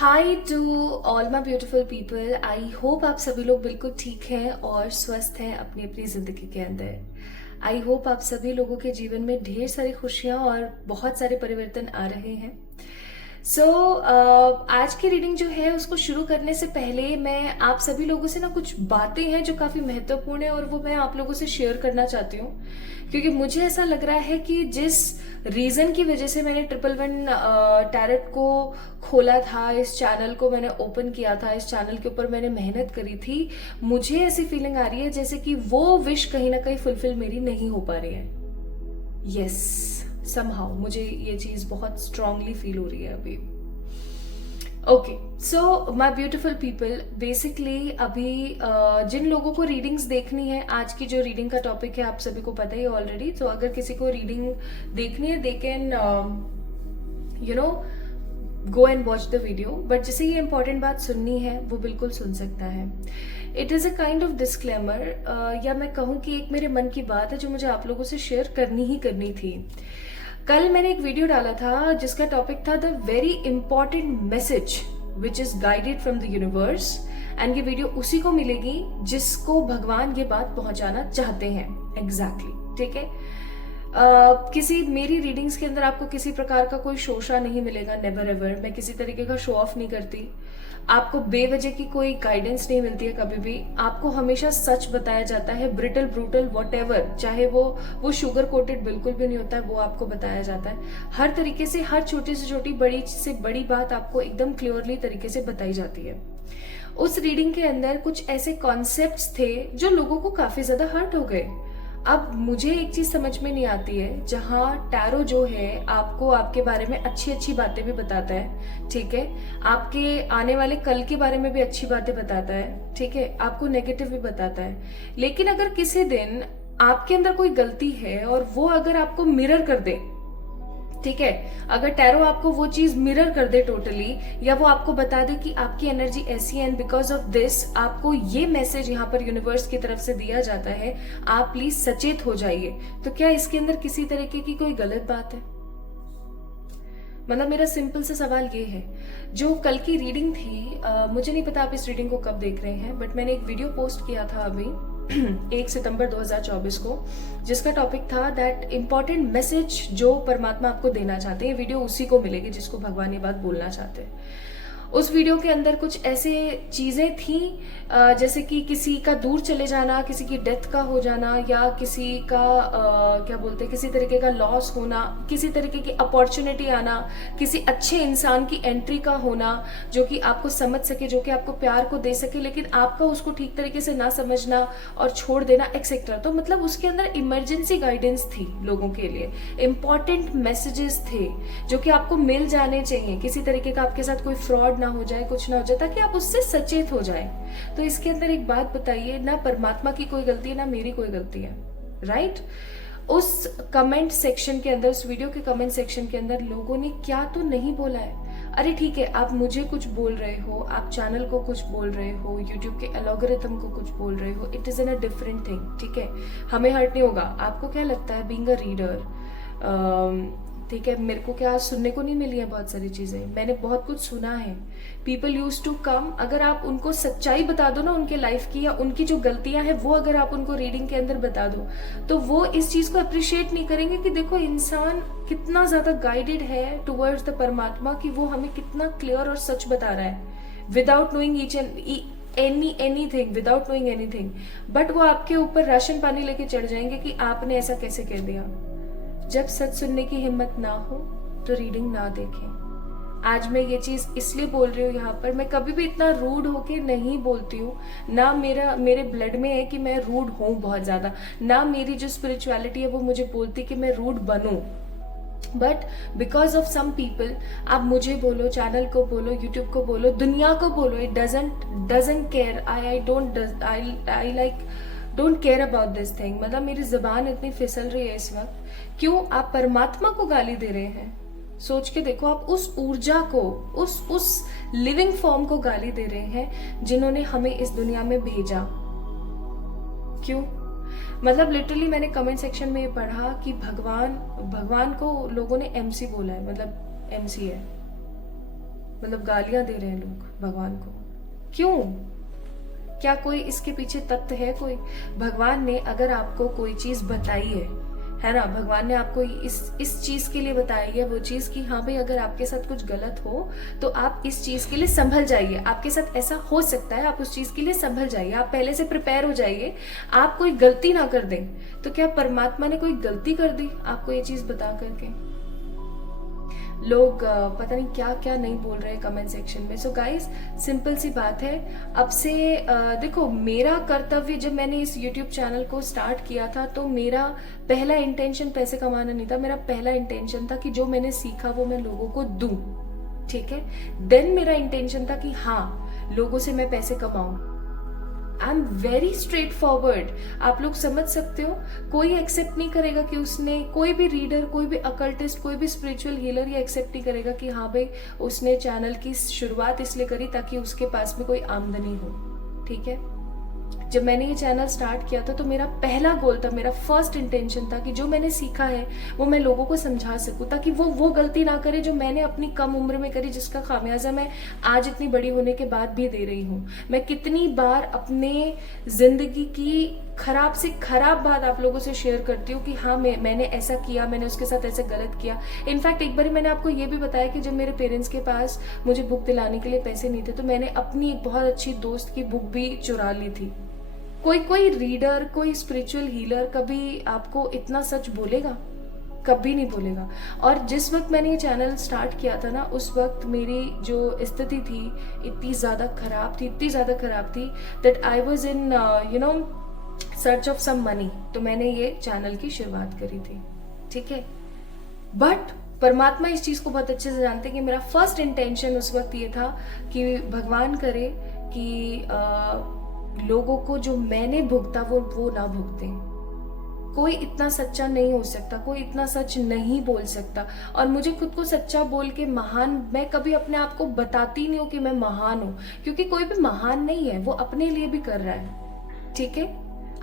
High to all my beautiful people. I hope आप सभी लोग बिल्कुल ठीक हैं और स्वस्थ हैं अपनी अपनी ज़िंदगी के अंदर। आई होप आप सभी लोगों के जीवन में ढेर सारी खुशियाँ और बहुत सारे परिवर्तन आ रहे हैं। आज की रीडिंग जो है उसको शुरू करने से पहले मैं आप सभी लोगों से ना कुछ बातें हैं जो काफ़ी महत्वपूर्ण है और वो मैं आप लोगों से शेयर करना चाहती हूँ, क्योंकि मुझे ऐसा लग रहा है कि जिस रीज़न की वजह से मैंने 111 टैरेट को खोला था, इस चैनल को मैंने ओपन किया था, इस चैनल के ऊपर मैंने मेहनत करी थी, मुझे ऐसी फीलिंग आ रही है जैसे कि वो विश कहीं ना कहीं फुलफिल मेरी नहीं हो पा रही है। यस, समहाउ मुझे ये चीज़ बहुत स्ट्रांगली फील हो रही है अभी। ओके, सो माई ब्यूटिफुल पीपल, बेसिकली अभी जिन लोगों को रीडिंग्स देखनी है, आज की जो रीडिंग का टॉपिक है आप सभी को पता ही ऑलरेडी, तो अगर किसी को रीडिंग देखनी है they can go and watch the video, but जिसे ये इंपॉर्टेंट बात सुननी है वो बिल्कुल सुन सकता है। It is a kind of disclaimer, या मैं कहूँ कि एक मेरे मन की बात है जो मुझे आप लोगों से शेयर करनी ही करनी थी। कल मैंने एक वीडियो डाला था जिसका टॉपिक था the very important message which is guided from the universe, and ये वीडियो उसी को मिलेगी जिसको भगवान ये बात पहुंचाना चाहते हैं। एग्जैक्टली, ठीक है। किसी मेरी रीडिंग्स के अंदर आपको किसी प्रकार का कोई शोशा नहीं मिलेगा, नेवर एवर। मैं किसी तरीके का शो ऑफ नहीं करती, आपको बेवजह की कोई गाइडेंस नहीं मिलती है कभी भी। आपको हमेशा सच बताया जाता है, ब्रिटल ब्रूटल वॉटएवर, चाहे वो शुगर कोटेड बिल्कुल भी नहीं होता है, वो आपको बताया जाता है। हर तरीके से, हर छोटी से छोटी, बड़ी से बड़ी बात आपको एकदम क्लियरली तरीके से बताई जाती है। उस रीडिंग के अंदर कुछ ऐसे कॉन्सेप्ट्स थे जो लोगों को काफी ज्यादा हर्ट हो गए। अब मुझे एक चीज समझ में नहीं आती है, जहाँ टैरो जो है आपको आपके बारे में अच्छी अच्छी बातें भी बताता है, ठीक है, आपके आने वाले कल के बारे में भी अच्छी बातें बताता है, ठीक है, आपको नेगेटिव भी बताता है, लेकिन अगर किसी दिन आपके अंदर कोई गलती है और वो अगर आपको मिरर कर दे, ठीक है, अगर टैरो आपको वो चीज मिरर कर दे टोटली, या वो आपको बता दे कि आपकी एनर्जी ऐसी है एंड बिकॉज ऑफ दिस आपको ये मैसेज यहाँ पर यूनिवर्स की तरफ से दिया जाता है, आप प्लीज सचेत हो जाइए, तो क्या इसके अंदर किसी तरीके की कोई गलत बात है? मतलब मेरा सिंपल सा सवाल ये है। जो कल की रीडिंग थी, मुझे नहीं पता आप इस रीडिंग को कब देख रहे हैं, बट मैंने एक वीडियो पोस्ट किया था अभी 1 सितंबर 2024 को, जिसका टॉपिक था दैट इम्पॉर्टेंट मैसेज जो परमात्मा आपको देना चाहते हैं। वीडियो उसी को मिलेगी जिसको भगवान ये बात बोलना चाहते हैं। उस वीडियो के अंदर कुछ ऐसे चीजें थी, जैसे कि किसी का दूर चले जाना, किसी की डेथ का हो जाना, या किसी का क्या बोलते हैं, किसी तरीके का लॉस होना, किसी तरीके की अपॉर्चुनिटी आना, किसी अच्छे इंसान की एंट्री का होना जो कि आपको समझ सके, जो कि आपको प्यार को दे सके, लेकिन आपका उसको ठीक तरीके से ना समझना और छोड़ देना, एक्सेट्रा। तो मतलब उसके अंदर इमरजेंसी गाइडेंस थी लोगों के लिए, इंपॉर्टेंट मैसेजेस थे जो कि आपको मिल जाने चाहिए। किसी तरीके का आपके साथ कोई फ्रॉड ना हो जाए, कुछ ना हो जाए, ताकि आप उससे सचेत हो जाए। तो इसके अंदर एक बात बताइए, ना परमात्मा की कोई गलती है ना मेरी कोई गलती है, राइट? उस कमेंट सेक्शन के अंदर, उस वीडियो के कमेंट सेक्शन के अंदर लोगों ने क्या तो नहीं बोला है। अरे ठीक है, आप मुझे कुछ बोल रहे हो, आप चैनल को कुछ बोल रहे हो, यूट्यूब के एल्गोरिथम को कुछ बोल रहे हो, it is an a different thing, ठीक है, हमें हर्ट नहीं होगा। आपको क्या लगता है बीइंग अ रीडर, ठीक है, मेरे को क्या सुनने को नहीं मिली है बहुत सारी चीजें, मैंने बहुत कुछ सुना है। पीपल यूज टू कम, अगर आप उनको सच्चाई बता दो ना उनके लाइफ की, या उनकी जो गलतियां हैं वो अगर आप उनको रीडिंग के अंदर बता दो, तो वो इस चीज को अप्रिशिएट नहीं करेंगे कि देखो इंसान कितना ज्यादा गाइडेड है टुवर्ड्स द परमात्मा, कि वो हमें कितना क्लियर और सच बता रहा है without knowing each and anything, without knowing anything. But वो आपके ऊपर राशन पानी लेके चढ़ जाएंगे कि आपने ऐसा कैसे कह दिया। जब सच सुनने की हिम्मत ना हो तो रीडिंग ना देखें। आज मैं ये चीज इसलिए बोल रही हूँ यहाँ पर, मैं कभी भी इतना रूड होके नहीं बोलती हूँ, ना मेरे ब्लड में है कि मैं रूड हूँ बहुत ज्यादा, ना मेरी जो स्पिरिचुअलिटी है वो मुझे बोलती कि मैं रूड बनूं। But because of some people, आप मुझे बोलो, चैनल को बोलो, यूट्यूब को बोलो, दुनिया को बोलो, it doesn't care, I like don't care about this thing. मतलब मेरी जबान इतनी फिसल रही है इस वक्त, क्यों आप परमात्मा को गाली दे रहे हैं? सोच के देखो, आप उस ऊर्जा को, उस लिविंग फॉर्म को गाली दे रहे हैं जिन्होंने हमें इस दुनिया में भेजा। क्यों? मतलब लिटरली मैंने कमेंट सेक्शन में ये पढ़ा कि भगवान को लोगों ने एमसी बोला है, मतलब एमसी है। मतलब गालियां दे रहे हैं लोग भगवान को। क्यों? क्या कोई इसके पीछे तथ्य है? कोई भगवान ने अगर आपको कोई चीज बताई है ना, भगवान ने आपको इस चीज के लिए बताई है वो चीज कि हाँ भाई अगर आपके साथ कुछ गलत हो तो आप इस चीज के लिए संभल जाइए, आपके साथ ऐसा हो सकता है, आप उस चीज के लिए संभल जाइए, आप पहले से प्रिपेयर हो जाइए, आप कोई गलती ना कर दें। तो क्या परमात्मा ने कोई गलती कर दी आपको ये चीज बता करके? लोग पता नहीं क्या क्या नहीं बोल रहे हैं कमेंट सेक्शन में। सो गाइस, सिंपल सी बात है, अब से देखो, मेरा कर्तव्य, जब मैंने इस यूट्यूब चैनल को स्टार्ट किया था तो मेरा पहला इंटेंशन पैसे कमाना नहीं था। मेरा पहला इंटेंशन था कि जो मैंने सीखा वो मैं लोगों को दूं, ठीक है। देन मेरा इंटेंशन था कि हाँ, लोगों से मैं पैसे कमाऊं। I am very straight forward, आप लोग समझ सकते हो। कोई एक्सेप्ट नहीं करेगा कि उसने, कोई भी रीडर, कोई भी अकल्टिस्ट, कोई भी स्पिरिचुअल हीलर ये एक्सेप्ट नहीं करेगा कि हाँ भाई उसने चैनल की शुरुआत इसलिए करी ताकि उसके पास में कोई आमदनी हो, ठीक है। जब मैंने ये चैनल स्टार्ट किया था तो मेरा पहला गोल था, मेरा फर्स्ट इंटेंशन था कि जो मैंने सीखा है वो मैं लोगों को समझा सकूं, ताकि वो गलती ना करे जो मैंने अपनी कम उम्र में करी, जिसका खामियाजा मैं आज इतनी बड़ी होने के बाद भी दे रही हूँ। मैं कितनी बार अपने जिंदगी की खराब से खराब बात आप लोगों से शेयर करती हूँ कि हाँ मैंने ऐसा किया, मैंने उसके साथ ऐसे गलत किया। इनफैक्ट एक बार मैंने आपको ये भी बताया कि जब मेरे पेरेंट्स के पास मुझे बुक दिलाने के लिए पैसे नहीं थे तो मैंने अपनी एक बहुत अच्छी दोस्त की बुक भी चुरा ली थी। कोई रीडर, कोई स्पिरिचुअल हीलर कभी आपको इतना सच बोलेगा? कभी नहीं बोलेगा। और जिस वक्त मैंने ये चैनल स्टार्ट किया था ना, उस वक्त मेरी जो स्थिति थी इतनी ज़्यादा खराब थी that I was in search of some money. तो मैंने ये चैनल की शुरुआत करी थी, ठीक है। बट परमात्मा इस चीज़ को बहुत अच्छे से जानते हैं कि मेरा फर्स्ट इंटेंशन उस वक्त ये था कि भगवान करे कि लोगों को जो मैंने भुगता वो ना भुगते। कोई इतना सच्चा नहीं हो सकता, कोई इतना सच नहीं बोल सकता। और मुझे खुद को सच्चा बोल के महान, मैं कभी अपने आप को बताती नहीं हूँ कि मैं महान हूँ, क्योंकि कोई भी महान नहीं है, वो अपने लिए भी कर रहा है, ठीक है।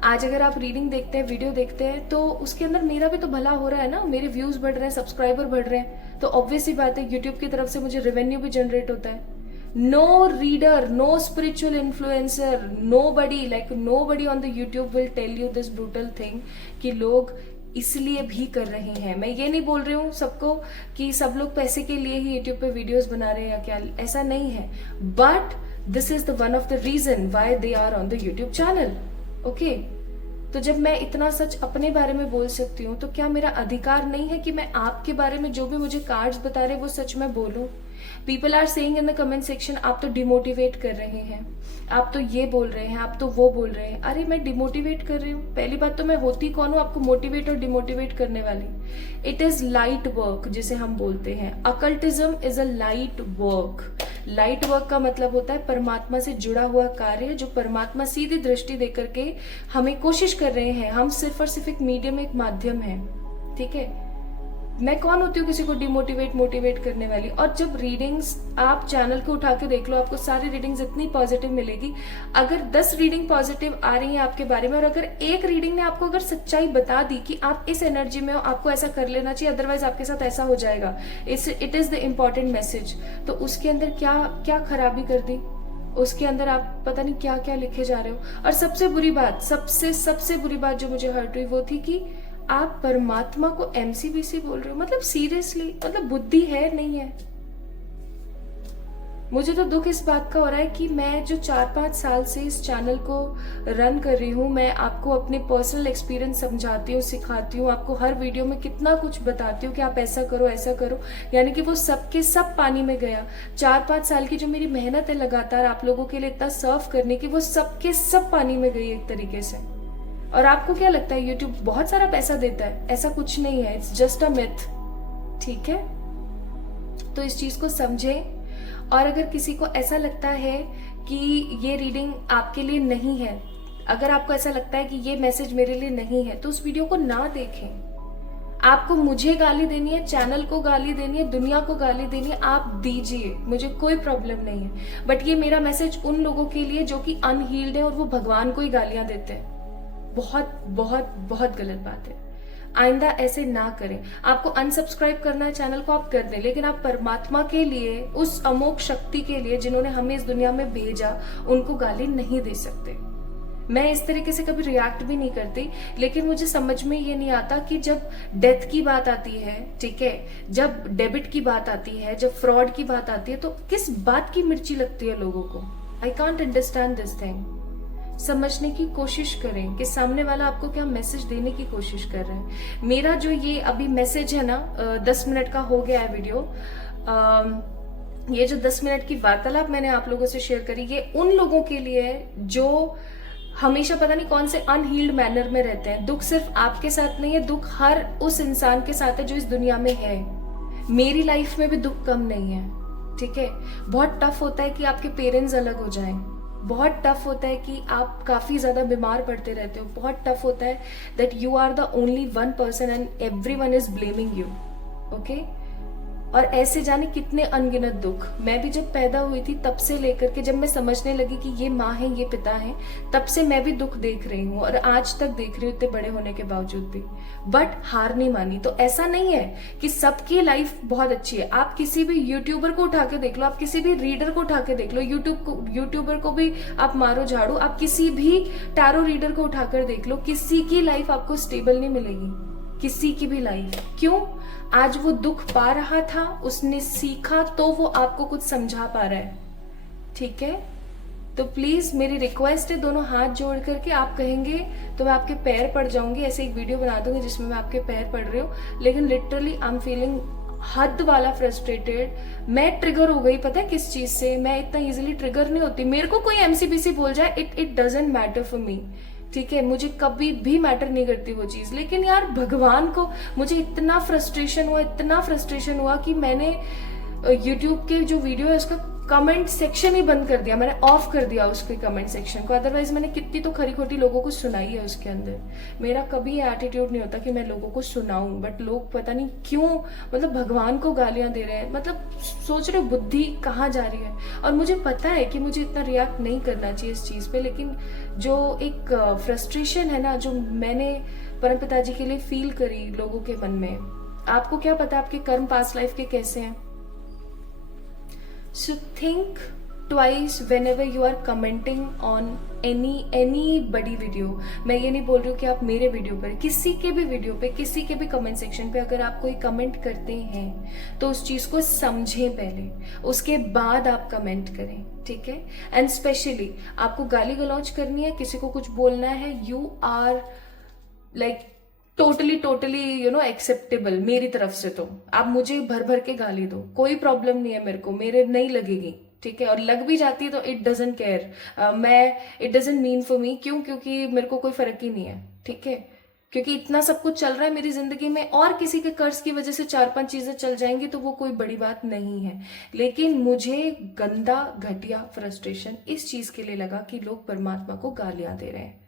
आज अगर आप रीडिंग देखते हैं, वीडियो देखते हैं, तो उसके अंदर मेरा भी तो भला हो रहा है ना, मेरे व्यूज बढ़ रहे हैं, सब्सक्राइबर बढ़ रहे हैं, तो ऑब्वियस ही बात है यूट्यूब की तरफ से मुझे रेवेन्यू भी जनरेट होता है। No reader, no spiritual influencer, nobody on the YouTube will tell you this brutal thing कि लोग इसलिए भी कर रहे हैं। मैं ये नहीं बोल रही हूँ सबको कि सब लोग पैसे के लिए ही YouTube पे वीडियोस बना रहे हैं या क्या, ऐसा नहीं है। But this is the one of the reason why they are on the YouTube channel, okay. तो जब मैं इतना सच अपने बारे में बोल सकती हूँ तो क्या मेरा अधिकार नहीं है कि मैं आपके बारे में जो भी मुझे कार्ड्स बता रहे वो सच मैं बोलूँ? People are saying in the comment section, आप तो डिमोटिवेट कर रहे हैं, आप तो ये बोल रहे हैं, आप तो वो बोल रहे हैं। अरे मैं डिमोटिवेट कर रही हूँ? पहली बात तो मैं होती कौन हूँ आपको मोटिवेट और डिमोटिवेट करने वाली? इट इज लाइट वर्क जिसे हम बोलते हैं। Occultism is a light work. Light work का मतलब होता है परमात्मा से जुड़ा हुआ कार्य, जो परमात्मा सीधी दृष्टि देकर के हमें कोशिश कर रहे हैं। हम सिर्फ और सिर्फ एक मीडियम, एक माध्यम है, ठीक है। मैं कौन होती हूँ किसी को मोटिवेट करने वाली? और जब रीडिंग्स आप चैनल को उठा के देख लो, आपको सारी रीडिंग्स इतनी पॉजिटिव मिलेगी। अगर 10 रीडिंग पॉजिटिव आ रही है आपके बारे में और अगर एक रीडिंग ने आपको अगर सच्चाई बता दी कि आप इस एनर्जी में हो, आपको ऐसा कर लेना चाहिए, अदरवाइज आपके साथ ऐसा हो जाएगा, it is the important message, तो उसके अंदर क्या खराबी कर दी? उसके अंदर आप पता नहीं क्या क्या लिखे जा रहे हो। और सबसे बुरी बात, सबसे बुरी बात जो मुझे हर्ट हुई वो थी कि आप परमात्मा को एमसीबीसी बोल रहे हो। मतलब सीरियसली, मतलब बुद्धि है नहीं है? मुझे तो दुख इस बात का हो रहा है कि मैं जो 4-5 साल से इस चैनल को रन कर रही हूँ, मैं आपको अपने पर्सनल एक्सपीरियंस समझाती हूँ, सिखाती हूँ, आपको हर वीडियो में कितना कुछ बताती हूँ कि आप ऐसा करो ऐसा करो, यानी कि वो सब के सब पानी में गया। 4-5 साल की जो मेरी मेहनत है लगातार आप लोगों के लिए इतना सर्व करने की, वो सब के सब पानी में गई एक तरीके से। और आपको क्या लगता है यूट्यूब बहुत सारा पैसा देता है? ऐसा कुछ नहीं है, इट्स जस्ट अ मिथ, ठीक है। तो इस चीज को समझें। और अगर किसी को ऐसा लगता है कि ये रीडिंग आपके लिए नहीं है, अगर आपको ऐसा लगता है कि ये मैसेज मेरे लिए नहीं है, तो उस वीडियो को ना देखें। आपको मुझे गाली देनी है, चैनल को गाली देनी है, दुनिया को गाली देनी है, आप दीजिए, मुझे कोई प्रॉब्लम नहीं है। बट ये मेरा मैसेज उन लोगों के लिए जो कि अनहील्ड है और वो भगवान को ही गालियां देते हैं। बहुत बहुत बहुत गलत बात है। आइंदा ऐसे ना करें। आपको अनसब्सक्राइब करना है चैनल को, आप कर दें, लेकिन आप परमात्मा के लिए, उस अमोघ शक्ति के लिए जिन्होंने हमें इस दुनिया में भेजा, उनको गाली नहीं दे सकते। मैं इस तरीके से कभी रिएक्ट भी नहीं करती, लेकिन मुझे समझ में ये नहीं आता कि जब डेथ की बात आती है, ठीक है, जब डेबिट की बात आती है, जब फ्रॉड की बात आती है, तो किस बात की मिर्ची लगती है लोगों को। I can't understand this thing. समझने की कोशिश करें कि सामने वाला आपको क्या मैसेज देने की कोशिश कर रहे हैं। मेरा जो ये अभी मैसेज है ना, 10 मिनट का हो गया है वीडियो, ये जो 10 मिनट की वार्तालाप मैंने आप लोगों से शेयर करी, ये उन लोगों के लिए है जो हमेशा पता नहीं कौन से अनहील्ड मैनर में रहते हैं। दुख सिर्फ आपके साथ नहीं है, दुख हर उस इंसान के साथ है जो इस दुनिया में है। मेरी लाइफ में भी दुख कम नहीं है, ठीक है। बहुत टफ होता है कि आपके पेरेंट्स अलग हो जाएं, बहुत टफ होता है कि आप काफी ज्यादा बीमार पड़ते रहते हो, बहुत टफ होता है that you are the only one person and everyone is blaming you, okay. और ऐसे जाने कितने अनगिनत दुख। मैं भी जब पैदा हुई थी तब से लेकर के जब मैं समझने लगी कि ये माँ है, ये पिता है, तब से मैं भी दुख देख रही हूँ और आज तक देख रही हूँ इतने बड़े होने के बावजूद भी। बट हार नहीं मानी। तो ऐसा नहीं है कि सबकी लाइफ बहुत अच्छी है। आप किसी भी यूट्यूबर को उठा के देख लो, आप किसी भी रीडर को उठा के देख लो, यूट्यूबर को भी आप मारो झाड़ू, आप किसी भी टैरो रीडर को उठाकर देख लो, किसी की लाइफ आपको स्टेबल नहीं मिलेगी, किसी की भी लाइफ। क्यों? आज वो दुख पा रहा था, उसने सीखा, तो वो आपको कुछ समझा पा रहा है, ठीक है। तो प्लीज मेरी रिक्वेस्ट है, दोनों हाथ जोड़ करके, आप कहेंगे तो मैं आपके पैर पड़ जाऊंगी, ऐसे एक वीडियो बना दूंगी जिसमें मैं आपके पैर पड़ रही हूँ, लेकिन लिटरली आई एम फीलिंग हद वाला फ्रस्ट्रेटेड। मैं ट्रिगर हो गई, पता है किस चीज से? मैं इतना इजीली ट्रिगर नहीं होती। मेरे को कोई एमसीबीसी बोल जाए, it doesn't matter for me, ठीक है, मुझे कभी भी मैटर नहीं करती वो चीज। लेकिन यार भगवान को, मुझे इतना फ्रस्ट्रेशन हुआ कि मैंने यूट्यूब के जो वीडियो है उसका कमेंट सेक्शन ही बंद कर दिया, मैंने ऑफ कर दिया उसके कमेंट सेक्शन को। अदरवाइज मैंने कितनी तो खरी खोटी लोगों को सुनाई है उसके अंदर। मेरा कभी एटीट्यूड नहीं होता कि मैं लोगों को सुनाऊं, बट लोग पता नहीं क्यों, मतलब भगवान को गालियां दे रहे हैं। मतलब सोच रहे बुद्धि कहाँ जा रही है। और मुझे पता है कि मुझे इतना रिएक्ट नहीं करना चाहिए इस चीज पे, लेकिन जो एक फ्रस्ट्रेशन है ना, जो मैंने परम पिताजी के लिए फील करी लोगों के मन में, आपको क्या पता आपके कर्म पास्ट लाइफ के कैसे हैं। So think twice whenever you are commenting on anybody video। मैं ये नहीं बोल रही हूँ कि आप मेरे वीडियो पर, किसी के भी वीडियो पे, किसी के भी कमेंट सेक्शन पे अगर आप कोई कमेंट करते हैं तो उस चीज को समझें पहले, उसके बाद आप कमेंट करें, ठीक है। एंड स्पेशली आपको गाली गलौज करनी है, किसी को कुछ बोलना है, you are like totally you know acceptable मेरी तरफ से। तो आप मुझे भर भर के गाली दो, कोई प्रॉब्लम नहीं है मेरे को, मेरे नहीं लगेगी, ठीक है। और लग भी जाती है तो it doesn't care, it doesn't mean for me. क्यों? क्योंकि मेरे को कोई फर्क ही नहीं है, ठीक है। क्योंकि इतना सब कुछ चल रहा है मेरी जिंदगी में, और किसी के कर्ज की वजह से 4-5 चीजें चल जाएंगी तो वो कोई बड़ी बात नहीं है। लेकिन मुझे गंदा घटिया फ्रस्ट्रेशन इस चीज के लिए लगा कि लोग परमात्मा को गालियां दे रहे हैं।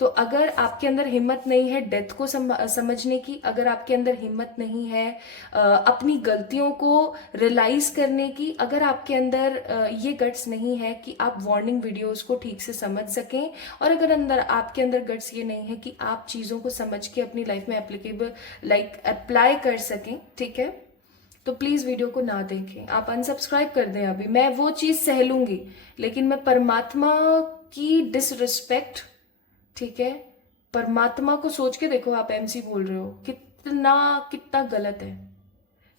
तो अगर आपके अंदर हिम्मत नहीं है डेथ को समझने की, अगर आपके अंदर हिम्मत नहीं है अपनी गलतियों को रियलाइज करने की, अगर आपके अंदर ये गट्स नहीं है कि आप वार्निंग वीडियोस को ठीक से समझ सकें, और अगर आपके अंदर गट्स ये नहीं है कि आप चीजों को समझ के अपनी लाइफ में एप्लीकेबल अप्लाई कर सकें, ठीक है, तो प्लीज वीडियो को ना देखें, आप अनसब्सक्राइब कर दें अभी। मैं वो चीज सह लूंगी, लेकिन मैं परमात्मा की डिसरिस्पेक्ट, ठीक है, परमात्मा को सोच के देखो, आप एमसी बोल रहे हो, कितना गलत है।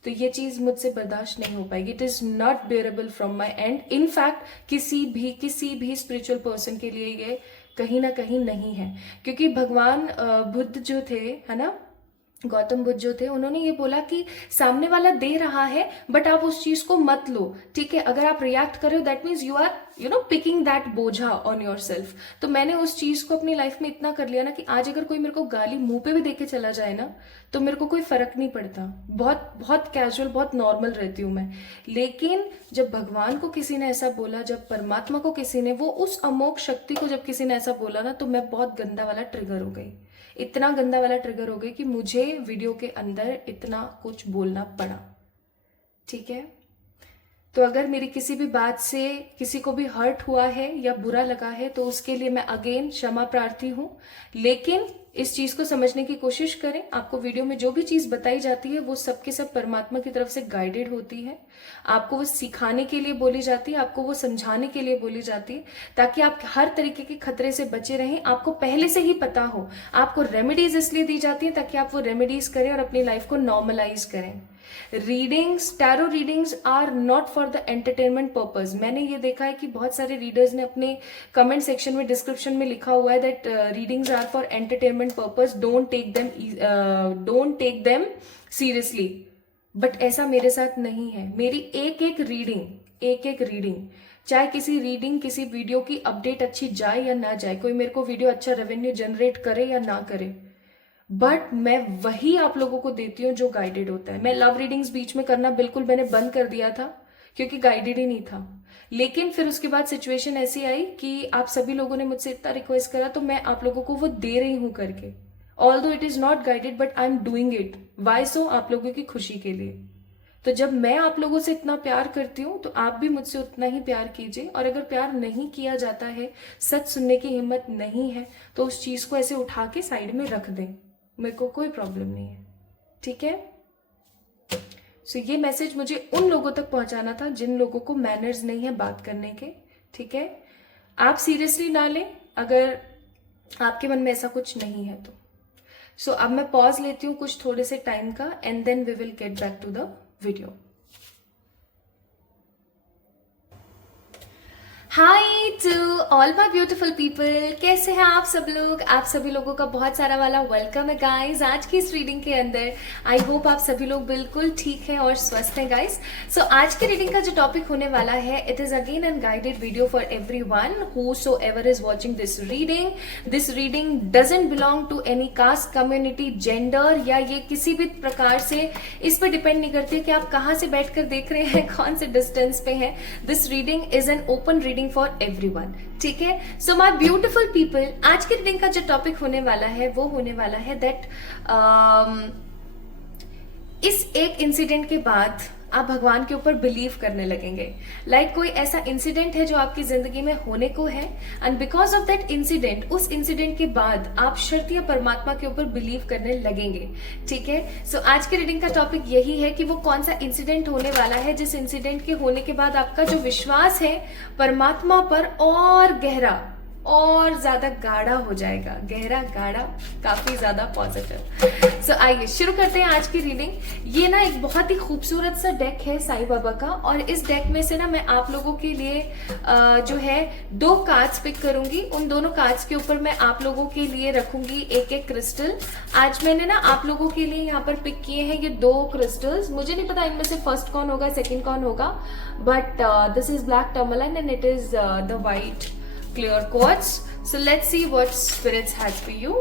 तो ये चीज मुझसे बर्दाश्त नहीं हो पाएगी। It is not bearable from my end. In fact किसी भी स्पिरिचुअल पर्सन के लिए ये कहीं ना कहीं नहीं है, क्योंकि भगवान बुद्ध जो थे, है ना, गौतम बुद्ध जो थे, उन्होंने ये बोला कि सामने वाला दे रहा है बट आप उस चीज को मत लो, ठीक है। अगर आप रिएक्ट कर रहे हो that means you are picking that बोझा ऑन योर सेल्फ। तो मैंने उस चीज को अपनी लाइफ में इतना कर लिया ना कि आज अगर कोई मेरे को गाली मुंह पे भी देके चला जाए ना तो मेरे को कोई फर्क नहीं पड़ता, बहुत कैजुअल, बहुत नॉर्मल रहती हूं मैं। लेकिन जब भगवान को किसी ने ऐसा बोला, जब परमात्मा को किसी ने, वो उस अमोघ शक्ति को जब किसी ने ऐसा बोला ना, तो मैं बहुत गंदा वाला ट्रिगर हो गई, इतना गंदा वाला ट्रिगर हो गई कि मुझे वीडियो के अंदर इतना कुछ बोलना पड़ा, ठीक है। तो अगर मेरी किसी भी बात से किसी को भी हर्ट हुआ है या बुरा लगा है तो उसके लिए मैं अगेन क्षमा प्रार्थी हूँ। लेकिन इस चीज को समझने की कोशिश करें, आपको वीडियो में जो भी चीज बताई जाती है वो सब के सब परमात्मा की तरफ से गाइडेड होती है। आपको वो सिखाने के लिए बोली जाती है, आपको वो समझाने के लिए बोली जाती है, ताकि आप हर तरीके के खतरे से बचे रहें। आपको पहले से ही पता हो। आपको रेमेडीज इसलिए दी जाती है ताकि आप वो रेमेडीज करें और अपनी लाइफ को नॉर्मलाइज करें। Readings, tarot readings are not for the entertainment purpose. मैंने ये देखा है कि बहुत सारे रीडर्स ने अपने कमेंट सेक्शन में, डिस्क्रिप्शन में लिखा हुआ है that readings are for entertainment purpose, don't take them seriously. But ऐसा मेरे साथ नहीं है। मेरी एक एक रीडिंग, चाहे किसी रीडिंग, किसी वीडियो की अपडेट अच्छी जाए या ना जाए, कोई मेरे को वीडियो अच्छा रेवेन्यू जनरेट करे या ना करे, बट मैं वही आप लोगों को देती हूँ जो गाइडेड होता है। मैं लव रीडिंग्स बीच में करना बिल्कुल मैंने बंद कर दिया था क्योंकि गाइडेड ही नहीं था। लेकिन फिर उसके बाद सिचुएशन ऐसी आई कि आप सभी लोगों ने मुझसे इतना रिक्वेस्ट करा तो मैं आप लोगों को वो दे रही हूं करके। Although it is not guided but I am doing it. Why so? आप लोगों की खुशी के लिए। तो जब मैं आप लोगों से इतना प्यार करती हूँ तो आप भी मुझसे उतना ही प्यार कीजिए। और अगर प्यार नहीं किया जाता है, सच सुनने की हिम्मत नहीं है, तो उस चीज को ऐसे उठा के साइड में रख दें। मेरे को कोई प्रॉब्लम नहीं है, ठीक है? सो ये मैसेज मुझे उन लोगों तक पहुंचाना था जिन लोगों को मैनर्स नहीं है बात करने के, ठीक है? आप सीरियसली ना लें अगर आपके मन में ऐसा कुछ नहीं है तो। सो अब मैं पॉज लेती हूँ कुछ थोड़े से टाइम का and then we will get back to the video. Hi to all my beautiful people, कैसे हैं आप सब लोग? आप सभी लोगों का बहुत सारा वाला वेलकम है गाइज आज की इस रीडिंग के अंदर। आई होप आप सभी लोग बिल्कुल ठीक हैं और स्वस्थ हैं गाइज। सो आज की रीडिंग का जो टॉपिक होने वाला है, it is again an guided video for everyone whosoever is watching this reading. This reading doesn't belong to any caste, community, gender, या ये किसी भी प्रकार से इस पर डिपेंड नहीं करती कि आप कहाँ से बैठकर देख रहे हैं, कौन से डिस्टेंस पे हैं। This reading is an open reading for everyone, ठीक है? सो माय ब्यूटीफुल पीपल, आज के रीडिंग का जो टॉपिक होने वाला है वो होने वाला है दैट इस एक इंसिडेंट के बाद आप भगवान के ऊपर बिलीव करने लगेंगे। लाइक कोई ऐसा इंसिडेंट है जो आपकी जिंदगी में होने को है and because of that incident, उस इंसिडेंट के बाद आप शर्तिया परमात्मा के ऊपर बिलीव करने लगेंगे, ठीक है? सो आज के रीडिंग का टॉपिक यही है कि वो कौन सा इंसिडेंट होने वाला है जिस इंसिडेंट के होने के बाद आपका जो विश्वास है परमात्मा पर और गहरा और ज्यादा गाढ़ा हो जाएगा। गहरा, गाढ़ा, काफी ज्यादा पॉजिटिव। सो आइए शुरू करते हैं आज की रीडिंग। ये ना एक बहुत ही खूबसूरत सा डेक है साईं बाबा का, और इस डेक में से ना मैं आप लोगों के लिए जो है 2 कार्ड्स पिक करूंगी। उन दोनों कार्ड्स के ऊपर मैं आप लोगों के लिए रखूंगी एक एक क्रिस्टल। आज मैंने ना आप लोगों के लिए यहाँ पर पिक किए हैं ये 2 क्रिस्टल्स। मुझे नहीं पता इनमें से फर्स्ट कौन होगा, सेकेंड कौन होगा, but this is black tourmaline and it is the white clear quartz. So let's see what spirits had for you.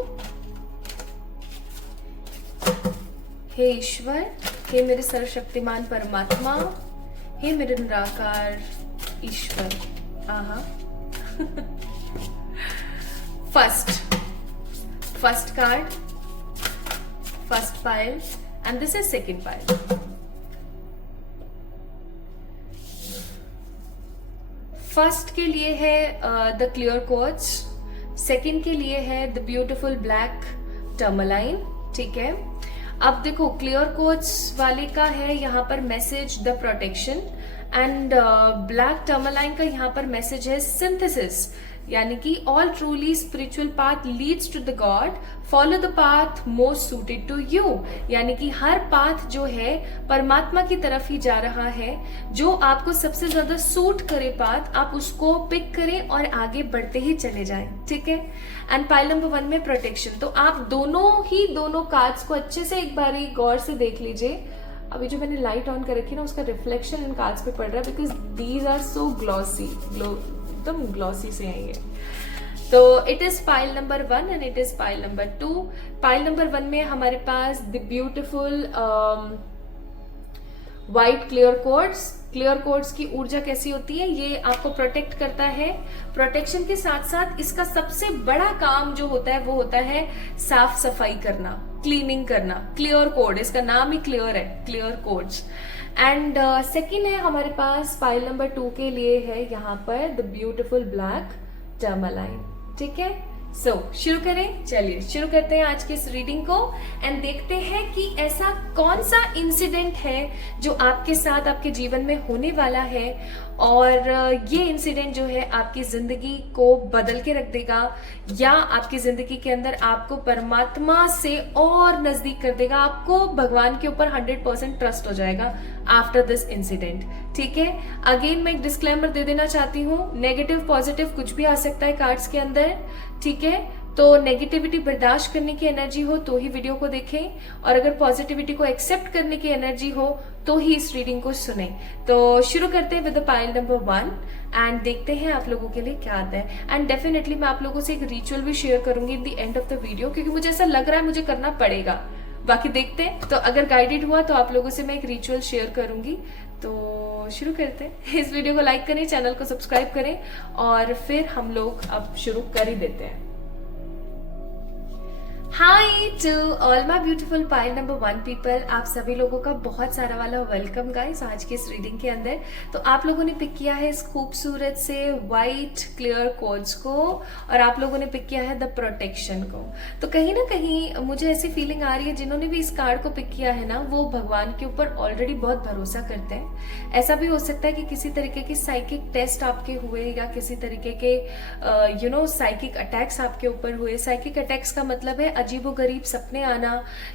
हे ईश्वर, हे मेरे सर्वशक्तिमान परमात्मा, हे मेरे निराकार ईश्वर। आहा। first card, first pile, and this is second pile. First के लिए है द क्लियर क्वार्ट्ज, सेकंड के लिए है द ब्यूटीफुल ब्लैक टर्मलाइन, ठीक है? अब देखो क्लियर क्वार्ट्ज वाले का है यहाँ पर message the protection and black tourmaline का यहाँ पर मैसेज है सिंथेसिस, यानी कि all truly spiritual path leads to the god, follow the path most suited to you, यानी कि हर पाथ जो है परमात्मा की तरफ ही जा रहा है। जो आपको सबसे ज्यादा सूट करे पाथ, आप उसको पिक करें और आगे बढ़ते ही चले जाएं, ठीक है? एंड पाइल नंबर 1 में प्रोटेक्शन। तो आप दोनों कार्ड्स को अच्छे से एक बार गौर से देख लीजिए। अभी जो मैंने लाइट ऑन कर रखी ना, उसका रिफ्लेक्शन इन कार्ड्स पे पड़ रहा है because these are so glossy, एकदम ग्लॉसी से हैं ये। तो it is pile number 1 and it is pile number 2। Pile number 1 में हमारे पास the beautiful white clear quartz. Clear quartz की ऊर्जा कैसी होती है? ये आपको प्रोटेक्ट करता है। प्रोटेक्शन के साथ साथ इसका सबसे बड़ा काम जो होता है वो होता है साफ सफाई करना, क्लीनिंग करना। क्लियर कोड, इसका नाम ही क्लियर है, क्लियर कोड्स। एंड सेकेंड है हमारे पास पाइल नंबर 2 के लिए है यहाँ पर द ब्यूटिफुल ब्लैक टर्मालाइन। ठीक है, सो शुरू करें। चलिए शुरू करते हैं आज की इस रीडिंग को एंड देखते हैं कि ऐसा कौन सा इंसिडेंट है जो आपके साथ आपके जीवन में होने वाला है और ये इंसिडेंट जो है आपकी जिंदगी को बदल के रख देगा या आपकी जिंदगी के अंदर आपको परमात्मा से और नजदीक कर देगा। आपको भगवान के ऊपर 100% ट्रस्ट हो जाएगा आफ्टर दिस इंसिडेंट। ठीक है, अगेन मैं एक डिस्क्लेमर दे देना चाहती हूँ, नेगेटिव पॉजिटिव कुछ भी आ सकता है कार्ड्स के अंदर। ठीक है, तो नेगेटिविटी बर्दाश्त करने की एनर्जी हो तो ही वीडियो को देखें और अगर पॉजिटिविटी को एक्सेप्ट करने की एनर्जी हो तो ही इस रीडिंग को सुने। तो शुरू करते हैं with the pile number 1 and देखते हैं आप लोगों के लिए क्या आता है। एंड डेफिनेटली मैं आप लोगों से एक रिचुअल भी शेयर करूंगी in the end of the video, क्योंकि मुझे ऐसा लग रहा है मुझे करना पड़ेगा। बाकी देखते हैं, तो अगर गाइडेड हुआ तो आप लोगों से मैं एक रिचुअल शेयर करूंगी। तो शुरू करते हैं। इस वीडियो को लाइक करें, चैनल को सब्सक्राइब करें और फिर हम लोग अब शुरू कर ही देते हैं। Hi to all my beautiful pile number 1 people, आप सभी लोगों का बहुत सारा वाला वेलकम गाइस आज की इस रीडिंग के अंदर। तो आप लोगों ने पिक किया है इस खूबसूरत से वाइट क्लियर कोड्स को और आप लोगों ने पिक किया है द प्रोटेक्शन को। तो कहीं ना कहीं मुझे ऐसी फीलिंग आ रही है जिन्होंने भी इस कार्ड को पिक किया है ना, वो भगवान के ऊपर ऑलरेडी बहुत भरोसा करते हैं। ऐसा भी हो सकता है कि किसी तरीके के साइकिक टेस्ट आपके हुए या किसी तरीके के साइकिक अटैक्स आपके ऊपर हुए। साइकिक अटैक्स का मतलब है अजीबोगरीब सपने आना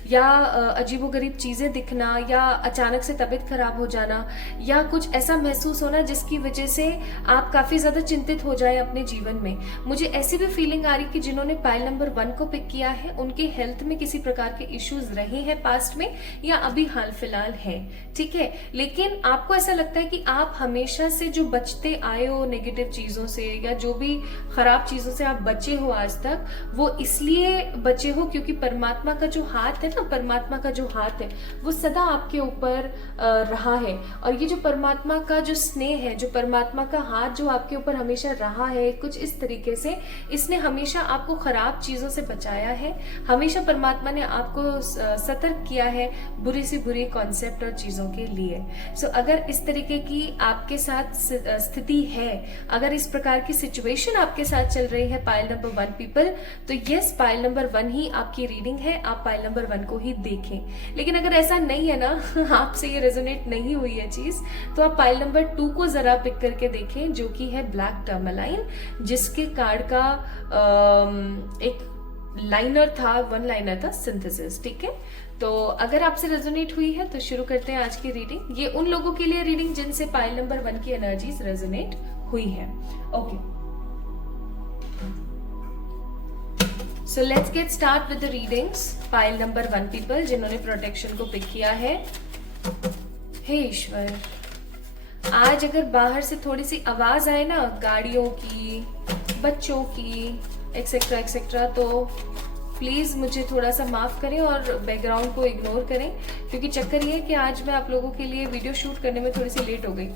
या अजीबोगरीब चीजें दिखना या अचानक से तबीयत खराब हो जाना या कुछ ऐसा महसूस होना जिसकी वजह से आप काफी ज्यादा चिंतित हो जाए अपने जीवन में। मुझे ऐसी भी फीलिंग आ रही कि जिन्होंने पाइल नंबर 1 को पिक किया है उनके हेल्थ में किसी प्रकार के इश्यूज रहे हैं पास्ट में या अभी हाल फिलहाल है। ठीक है, लेकिन आपको ऐसा लगता है कि आप हमेशा से जो बचते आए हो नेगेटिव चीजों से या जो भी खराब चीजों से आप बचे हो आज तक, वो इसलिए बचे हो क्योंकि परमात्मा का जो हाथ है ना, परमात्मा का जो हाथ है वो सदा आपके ऊपर रहा है। और ये जो परमात्मा का जो स्नेह है, जो परमात्मा का हाथ जो आपके ऊपर हमेशा रहा है, कुछ इस तरीके से इसने हमेशा आपको खराब चीजों से बचाया है। हमेशा परमात्मा ने आपको सतर्क किया है बुरी से बुरी कॉन्सेप्ट और चीजों के लिए। सो अगर इस तरीके की आपके साथ स्थिति है, अगर इस प्रकार की सिचुएशन आपके साथ चल रही है पाइल नंबर 1 पीपल, तो यस पाइल नंबर 1 ही आपकी रीडिंग है, आप पाइल नंबर 1 को ही देखें। लेकिन अगर ऐसा नहीं है ना, आपसे ये रेजोनेट नहीं हुई है चीज, तो आप पाइल नंबर 2 को जरा पिक करके देखें जो कि है ब्लैक टर्मालाइन, जिसके कार्ड का एक लाइनर था, 1 लाइनर था सिंथेसिस। ठीक है, तो अगर आपसे रेजोनेट हुई है तो शुरू करते हैं आज की रीडिंग। ये उन लोगों के लिए रीडिंग जिनसे पाइल नंबर 1 की एनर्जीज रेजोनेट हुई है। Okay, so let's get start with the readings. Pile number 1 people जिन्होंने प्रोटेक्शन को पिक किया है, हे ईश्वर, आज अगर बाहर से थोड़ी सी आवाज आए ना, गाड़ियों की, बच्चों की, एक्सेट्रा एक्सेट्रा, तो प्लीज मुझे थोड़ा सा माफ करें और बैकग्राउंड को इग्नोर करें, क्योंकि चक्कर ये है कि आज मैं आप लोगों के लिए वीडियो शूट करने में थोड़ी सी लेट हो गई।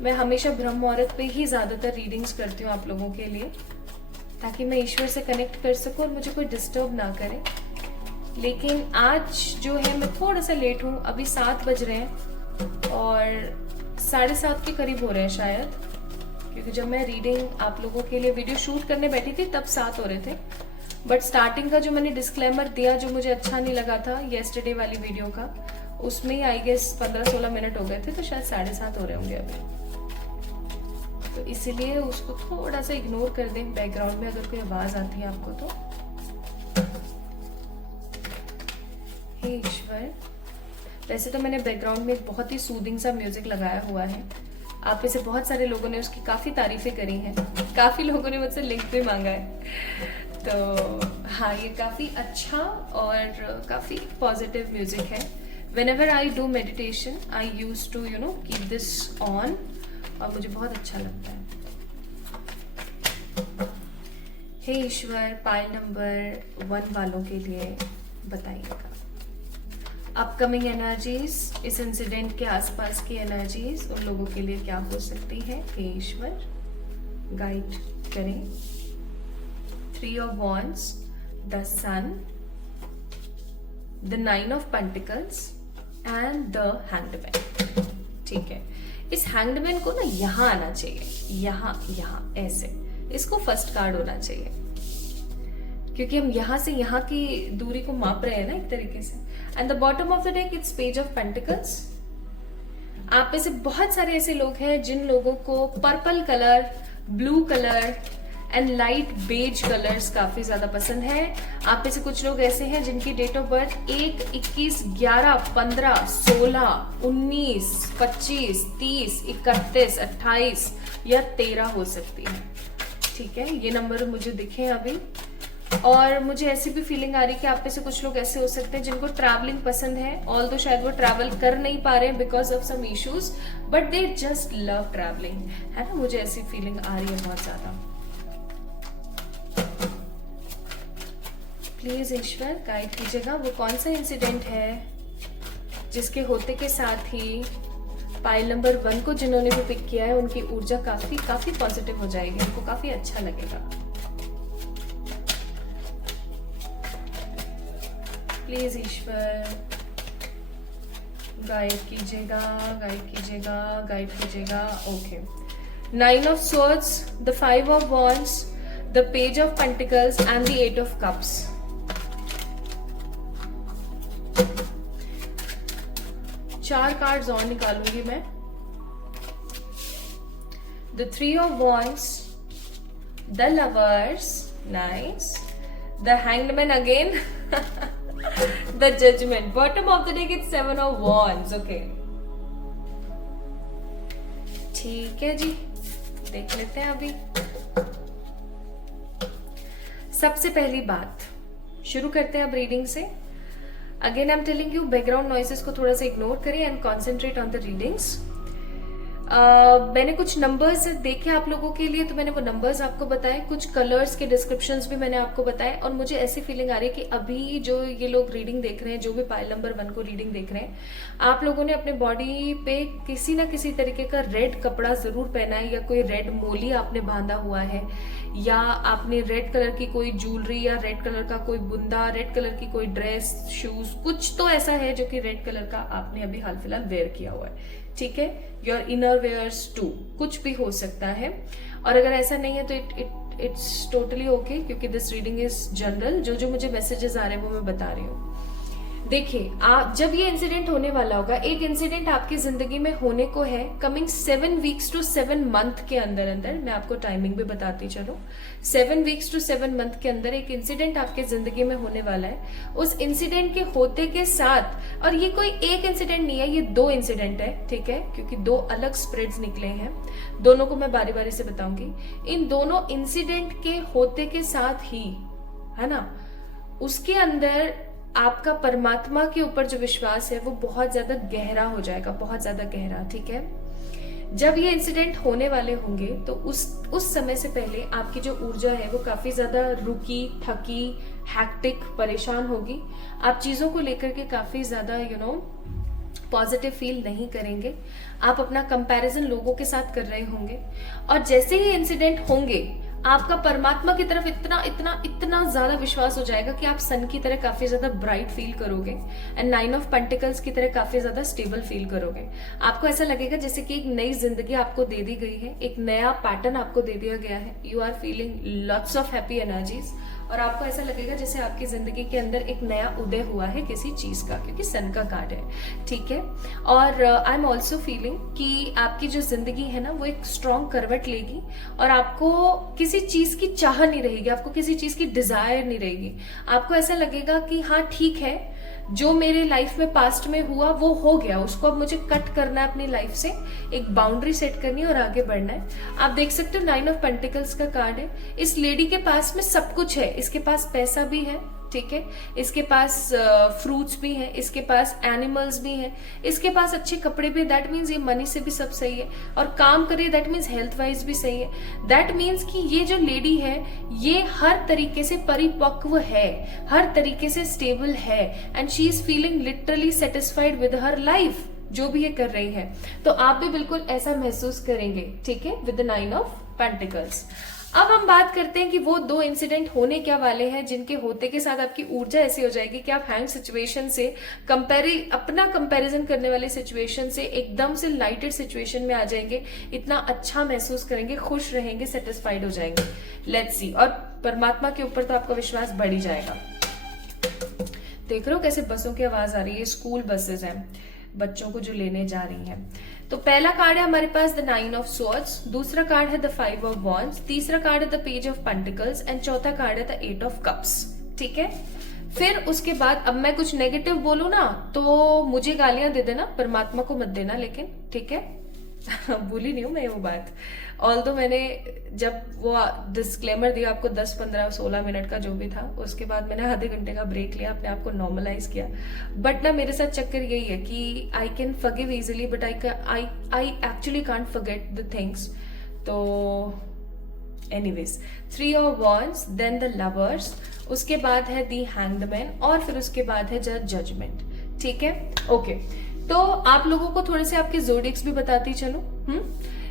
मैं हमेशा ब्रह्म मुहूर्त पे ही ज्यादातर रीडिंग्स करती हूँ आप लोगों के लिए, ताकि मैं ईश्वर से कनेक्ट कर सकूं और मुझे कोई डिस्टर्ब ना करे। लेकिन आज जो है मैं थोड़ा सा लेट हूँ, अभी 7 बज रहे हैं और 7:30 के करीब हो रहे हैं शायद, क्योंकि जब मैं रीडिंग आप लोगों के लिए वीडियो शूट करने बैठी थी तब 7 हो रहे थे। बट स्टार्टिंग का जो मैंने डिस्क्लेमर दिया जो मुझे अच्छा नहीं लगा था येस्टरडे वाली वीडियो का, उसमें ही आई गेस 15-16 मिनट हो गए थे, तो शायद 7:30 हो रहे होंगे अभी। तो इसीलिए उसको थोड़ा सा इग्नोर कर दें बैकग्राउंड में अगर कोई आवाज आती है आपको तो। हे ईश्वर, वैसे तो मैंने बैकग्राउंड में एक बहुत ही सूदिंग सा म्यूजिक लगाया हुआ है। आप में से बहुत सारे लोगों ने उसकी काफी तारीफें करी हैं, काफी लोगों ने मुझसे लिंक भी मांगा है। तो हाँ, ये काफी अच्छा और काफी पॉजिटिव म्यूजिक है। Whenever I do meditation, I used to keep this on और मुझे बहुत अच्छा लगता है। हे ईश्वर, पाइल नंबर 1 वालों के लिए बताइएगा अपकमिंग एनर्जीज, इस इंसिडेंट के आसपास की एनर्जीज उन लोगों के लिए क्या हो सकती है। हे ईश्वर, गाइड करें। 3 of Wands, the Sun, the 9 of Pentacles and the Hanged Man। ठीक है। इस हैंग्ड को ना यहाँ आना चाहिए, यहाँ ऐसे, इसको फर्स्ट कार्ड होना चाहिए, क्योंकि हम यहाँ से यहाँ की दूरी को माप रहे हैं ना एक तरीके से। And the bottom of the deck it's page of pentacles. आप में से बहुत सारे ऐसे लोग हैं जिन लोगों को purple colour, blue colour and light beige colours काफी ज्यादा पसंद है। आप में से कुछ लोग ऐसे हैं जिनकी डेट ऑफ बर्थ 1, 21, 11, 15, 16, 19, 25, 30, 31, 28 या 13 हो सकती है, ठीक है। ये नंबर मुझे दिखे अभी। और मुझे ऐसी भी फीलिंग आ रही है कि आप में से कुछ लोग ऐसे हो सकते हैं जिनको ट्रैवलिंग पसंद है, ऑल तो शायद वो ट्रैवल कर नहीं पा रहे हैं because of some issues, but they just love travelling, है ना। मुझे ऐसी फीलिंग आ रही है बहुत ज्यादा। प्लीज ईश्वर गाइड कीजिएगा, वो कौन सा इंसिडेंट है जिसके होते के साथ ही पाइल नंबर 1 को जिन्होंने भी पिक किया है उनकी ऊर्जा काफी पॉजिटिव हो जाएगी, उनको काफी अच्छा लगेगा। प्लीज ईश्वर गाइड कीजिएगा, गाइड कीजिएगा, गाइड कीजिएगा। Okay, 9 of swords, the 5 of wands, the page of pentacles and the 8 of cups. चार कार्ड्स और निकालूंगी मैं। The 3 of wands, the lovers, nice, the hanged man again, the judgment. Bottom of the deck it's 7 of wands. Okay, ठीक है जी, देख लेते हैं अभी। सबसे पहली बात शुरू करते हैं अब रीडिंग से। Again I am telling you, background noises को थोड़ा सा इग्नोर करें and concentrate on the readings. मैंने कुछ नंबर्स देखे आप लोगों के लिए, तो मैंने वो नंबर्स आपको बताए, कुछ कलर्स के डिस्क्रिप्शंस भी मैंने आपको बताए। और मुझे ऐसी फीलिंग आ रही है कि अभी जो ये लोग रीडिंग देख रहे हैं, जो भी पाइल नंबर 1 को रीडिंग देख रहे हैं, आप लोगों ने अपने बॉडी पे किसी ना किसी तरीके का रेड कपड़ा जरूर पहना है, या कोई रेड मोली आपने बांधा हुआ है, या आपने रेड कलर की कोई ज्वेलरी या रेड कलर का कोई बुंदा, रेड कलर की कोई ड्रेस, शूज, कुछ तो ऐसा है जो कि रेड कलर का आपने अभी हाल फिलहाल वेयर किया हुआ है, ठीक है। योर इनर वेयर्स टू, कुछ भी हो सकता है। और अगर ऐसा नहीं है तो इट्स टोटली ओके, क्योंकि दिस रीडिंग इज जनरल। जो जो मुझे मैसेजेस आ रहे हैं वो मैं बता रही हूँ। देखिए, आप जब ये इंसिडेंट होने वाला होगा, एक इंसिडेंट आपकी जिंदगी में होने को है कमिंग 7 वीक्स टू 7 मंथ के अंदर अंदर। मैं आपको टाइमिंग भी बताती चलूं, 7 वीक्स टू 7 मंथ के अंदर एक इंसिडेंट आपके जिंदगी में होने वाला है। उस इंसिडेंट के होते के साथ, और ये कोई एक इंसिडेंट नहीं है, ये 2 इंसिडेंट है, ठीक है, क्योंकि 2 अलग स्प्रेड्स निकले हैं। दोनों को मैं बारी बारी से बताऊंगी। इन दोनों इंसिडेंट के होते के साथ ही, है ना, उसके अंदर आपका परमात्मा के ऊपर जो विश्वास है वो बहुत ज्यादा गहरा हो जाएगा, बहुत ज्यादा गहरा, ठीक है। जब ये इंसिडेंट होने वाले होंगे तो उस समय से पहले आपकी जो ऊर्जा है वो काफी ज्यादा रुकी, थकी, हैक्टिक, परेशान होगी। आप चीजों को लेकर के काफी ज्यादा पॉजिटिव फील नहीं करेंगे। आप अपना कंपैरिजन लोगों के साथ कर रहे होंगे, और जैसे ही इंसिडेंट होंगे आपका परमात्मा की तरफ इतना इतना इतना ज्यादा विश्वास हो जाएगा कि आप सन की तरह काफी ज्यादा ब्राइट फील करोगे, एंड 9 ऑफ पेंटिकल्स की तरह काफी ज्यादा स्टेबल फील करोगे। आपको ऐसा लगेगा जैसे कि एक नई जिंदगी आपको दे दी गई है, एक नया पैटर्न आपको दे दिया गया है। You are feeling lots of happy energies, और आपको ऐसा लगेगा जैसे आपकी जिंदगी के अंदर एक नया उदय हुआ है किसी चीज का, क्योंकि सन का कार्ड है, ठीक है। और आई एम ऑल्सो फीलिंग कि आपकी जो जिंदगी है ना वो एक स्ट्रॉन्ग करवट लेगी, और आपको किसी चीज की चाह नहीं रहेगी, आपको किसी चीज की डिजायर नहीं रहेगी। आपको ऐसा लगेगा कि हाँ ठीक है, जो मेरे लाइफ में पास्ट में हुआ वो हो गया, उसको अब मुझे कट करना है अपनी लाइफ से, एक बाउंड्री सेट करनी है और आगे बढ़ना है। आप देख सकते हो 9 ऑफ पेंटिकल्स का कार्ड है। इस लेडी के पास में सब कुछ है, इसके पास पैसा भी है, ठीक है, इसके पास फ्रूट्स भी हैं, इसके पास एनिमल्स भी हैं, इसके पास अच्छे कपड़े भी, दैट मीन्स ये मनी से भी सब सही है, और काम करे दैट मीन्स हेल्थ वाइज भी सही है। दैट मीन्स कि ये जो लेडी है ये हर तरीके से परिपक्व है, हर तरीके से स्टेबल है, and she is feeling literally satisfied with her life, जो भी ये कर रही है। तो आप भी बिल्कुल ऐसा महसूस करेंगे, ठीक है, विद द 9 ऑफ पेंटिकल्स। अब हम बात करते हैं कि वो 2 इंसिडेंट होने क्या वाले हैं जिनके होते के साथ आपकी ऊर्जा ऐसी हो जाएगी कि आप हैंग सिचुएशन से अपना कंपैरिजन करने वाले सिचुएशन से एकदम से लाइटेड सिचुएशन में आ जाएंगे, इतना अच्छा महसूस करेंगे, खुश रहेंगे, सेटिस्फाइड हो जाएंगे। Let's see. और परमात्मा के ऊपर तो आपका विश्वास बढ़ ही जाएगा। देख रहे हो कैसे बसों की आवाज आ रही है, स्कूल बसेस हैं, बच्चों को जो लेने जा रही हैं। तो पहला कार्ड है हमारे पास द 9 ऑफ स्वॉर्ड्स, दूसरा कार्ड है द 5 ऑफ वॉन्ड्स, तीसरा कार्ड है the page of pentacles and चौथा कार्ड है द 8 ऑफ कप्स। ठीक है, फिर उसके बाद अब मैं कुछ नेगेटिव बोलूं ना तो मुझे गालियां दे देना, परमात्मा को मत देना, लेकिन ठीक है भूली नहीं हूं मैं वो बात। ऑल्दो मैंने जब वो डिस्क्लेमर दिया आपको 10, 15, 16 मिनट का जो भी था, उसके बाद मैंने आधे घंटे का ब्रेक लिया, अपने आप को नॉर्मलाइज किया। बट ना मेरे साथ चक्कर यही है कि I can forgive easily but I actually can't forget the things. तो anyways, 3 of wands, then the lovers, उसके बाद है दी हैंग्ड मैन और फिर उसके बाद है जजमेंट। ठीक है, ओके। तो आप लोगों को थोड़े से आपके जोडिक्स भी बताती चलो।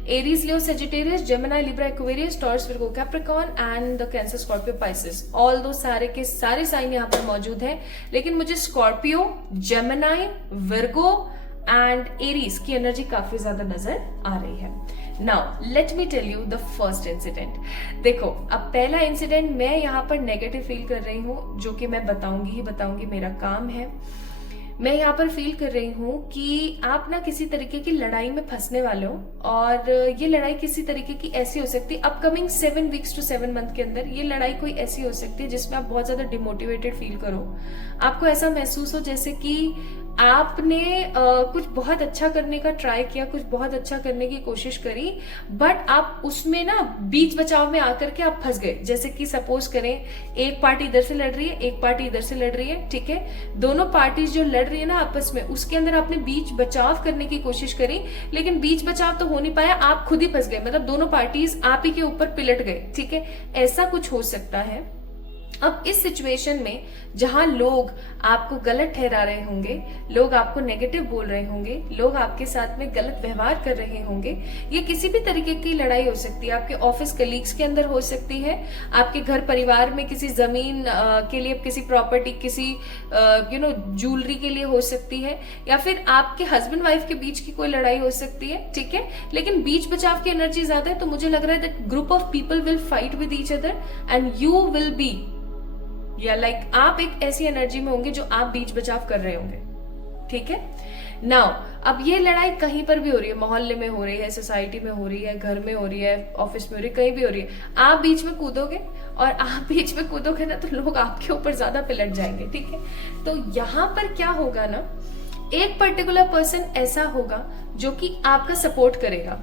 Aries, Leo, Sagittarius, Gemini, Libra, Aquarius, taurus, Virgo, Capricorn and the cancer, Scorpio, Pisces. All दो सारे के सारे साइन यहाँ पर मौजूद हैं, लेकिन मुझे Scorpio, Gemini, Virgo and Aries की एनर्जी काफी ज्यादा नजर आ रही है। Now let me tell you the first incident. देखो, अब पहला इंसिडेंट मैं यहाँ पर नेगेटिव फील कर रही हूँ, जो कि मैं बताऊंगी, मेरा काम है। मैं यहाँ पर फील कर रही हूँ कि आप ना किसी तरीके की लड़ाई में फंसने वाले हो, और ये लड़ाई किसी तरीके की ऐसी हो सकती है अपकमिंग 7 वीक्स टू 7 मंथ के अंदर। ये लड़ाई कोई ऐसी हो सकती है जिसमें आप बहुत ज्यादा डिमोटिवेटेड फील करो, आपको ऐसा महसूस हो जैसे कि आपने कुछ बहुत अच्छा करने का ट्राई किया, कुछ बहुत अच्छा करने की कोशिश करी, बट आप उसमें ना बीच बचाव में आकर के आप फंस गए। जैसे कि सपोज करें, एक पार्टी इधर से लड़ रही है, एक पार्टी इधर से लड़ रही है, ठीक है, दोनों पार्टीज जो लड़ रही है ना आपस में, उसके अंदर आपने बीच बचाव करने की कोशिश करी, लेकिन बीच बचाव तो हो नहीं पाया, आप खुद ही फंस गए, मतलब दोनों पार्टीज आप ही के ऊपर पिलट गए। ठीक है, ऐसा कुछ हो सकता है। अब इस सिचुएशन में जहां लोग आपको गलत ठहरा रहे होंगे, लोग आपको नेगेटिव बोल रहे होंगे, लोग आपके साथ में गलत व्यवहार कर रहे होंगे, ये किसी भी तरीके की लड़ाई हो सकती है। आपके ऑफिस कलीग्स के अंदर हो सकती है, आपके घर परिवार में किसी जमीन के लिए, किसी प्रॉपर्टी, किसी ज्वेलरी के लिए हो सकती है, या फिर आपके हस्बैंड वाइफ के बीच की कोई लड़ाई हो सकती है। ठीक है, लेकिन बीच बचाव की एनर्जी ज्यादा है, तो मुझे लग रहा है that group of people will fight with each other and you will be, या लाइक आप एक ऐसी एनर्जी में होंगे जो आप बीच बचाव कर रहे होंगे। ठीक है, नाउ अब ये लड़ाई कहीं पर भी हो रही है, मोहल्ले में हो रही है, सोसाइटी में हो रही है, घर में हो रही है, ऑफिस में हो रही है, कहीं भी हो रही है, आप बीच में कूदोगे, और आप बीच में कूदोगे ना तो लोग आपके ऊपर ज्यादा पिलट जाएंगे। ठीक है, तो यहाँ पर क्या होगा ना, एक पर्टिकुलर पर्सन ऐसा होगा जो कि आपका सपोर्ट करेगा।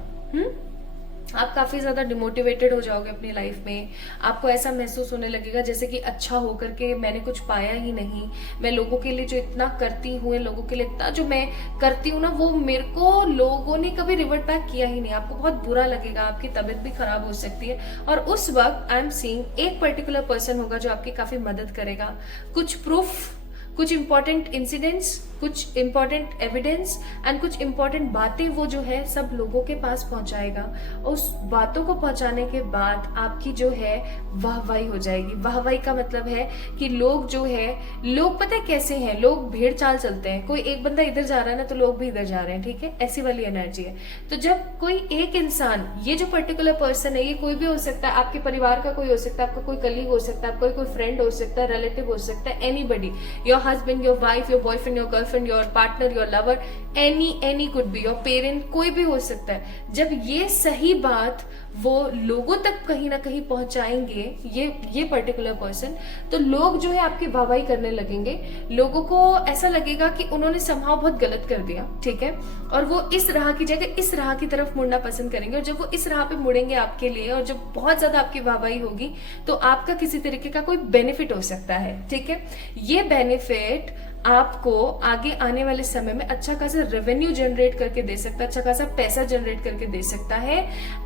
आप काफी ज्यादा डिमोटिवेटेड हो जाओगे अपनी लाइफ में, आपको ऐसा महसूस होने लगेगा जैसे कि अच्छा होकर के मैंने कुछ पाया ही नहीं, मैं लोगों के लिए जो इतना करती हूँ, लोगों के लिए इतना जो मैं करती हूँ ना, वो मेरे को लोगों ने कभी रिवर्ट बैक किया ही नहीं। आपको बहुत बुरा लगेगा, आपकी तबीयत भी खराब हो सकती है, और उस वक्त आई एम सीइंग एक पर्टिकुलर पर्सन होगा जो आपकी काफी मदद करेगा, कुछ प्रूफ, कुछ इंपॉर्टेंट इंसिडेंट्स, कुछ इंपॉर्टेंट एविडेंस एंड कुछ इंपॉर्टेंट बातें वो जो है सब लोगों के पास पहुंचाएगा। उस बातों को पहुंचाने के बाद आपकी जो है वाहवाही हो जाएगी। वाहवाही का मतलब है कि लोग जो है, लोग पता है कैसे हैं, लोग भेड़ चाल चलते हैं, कोई एक बंदा इधर जा रहा है ना तो लोग भी इधर जा रहे हैं। ठीक है, ऐसी वाली एनर्जी है। तो जब कोई एक इंसान, ये जो पर्टिकुलर पर्सन है, ये कोई भी हो सकता है, आपके परिवार का कोई हो सकता है, आपका कोई कलीग हो सकता है, आपका कोई फ्रेंड हो सकता है, रिलेटिव हो सकता है, anybody, your husband, your wife, your boyfriend, your girlfriend, your partner, your lover, any could be, your parent, कोई भी हो सकता है। जब ये सही बात वो लोगों तक कहीं ना कहीं पहुंचाएंगे, ये पर्टिकुलर पर्सन, तो लोग जो है आपकी वाहवाही करने लगेंगे। लोगों को ऐसा लगेगा कि उन्होंने समहाउ बहुत गलत कर दिया। ठीक है, और वो इस राह की जगह इस राह की तरफ मुड़ना पसंद करेंगे, और जब वो इस राह पे मुड़ेंगे आपके लिए, और जब बहुत ज्यादा आपकी वाहवाही होगी, तो आपका किसी तरीके का कोई बेनिफिट हो सकता है। ठीक है, ये बेनिफिट आपको आगे आने वाले समय में अच्छा खासा रेवेन्यू जनरेट करके दे सकता है, अच्छा खासा पैसा जनरेट करके दे सकता है,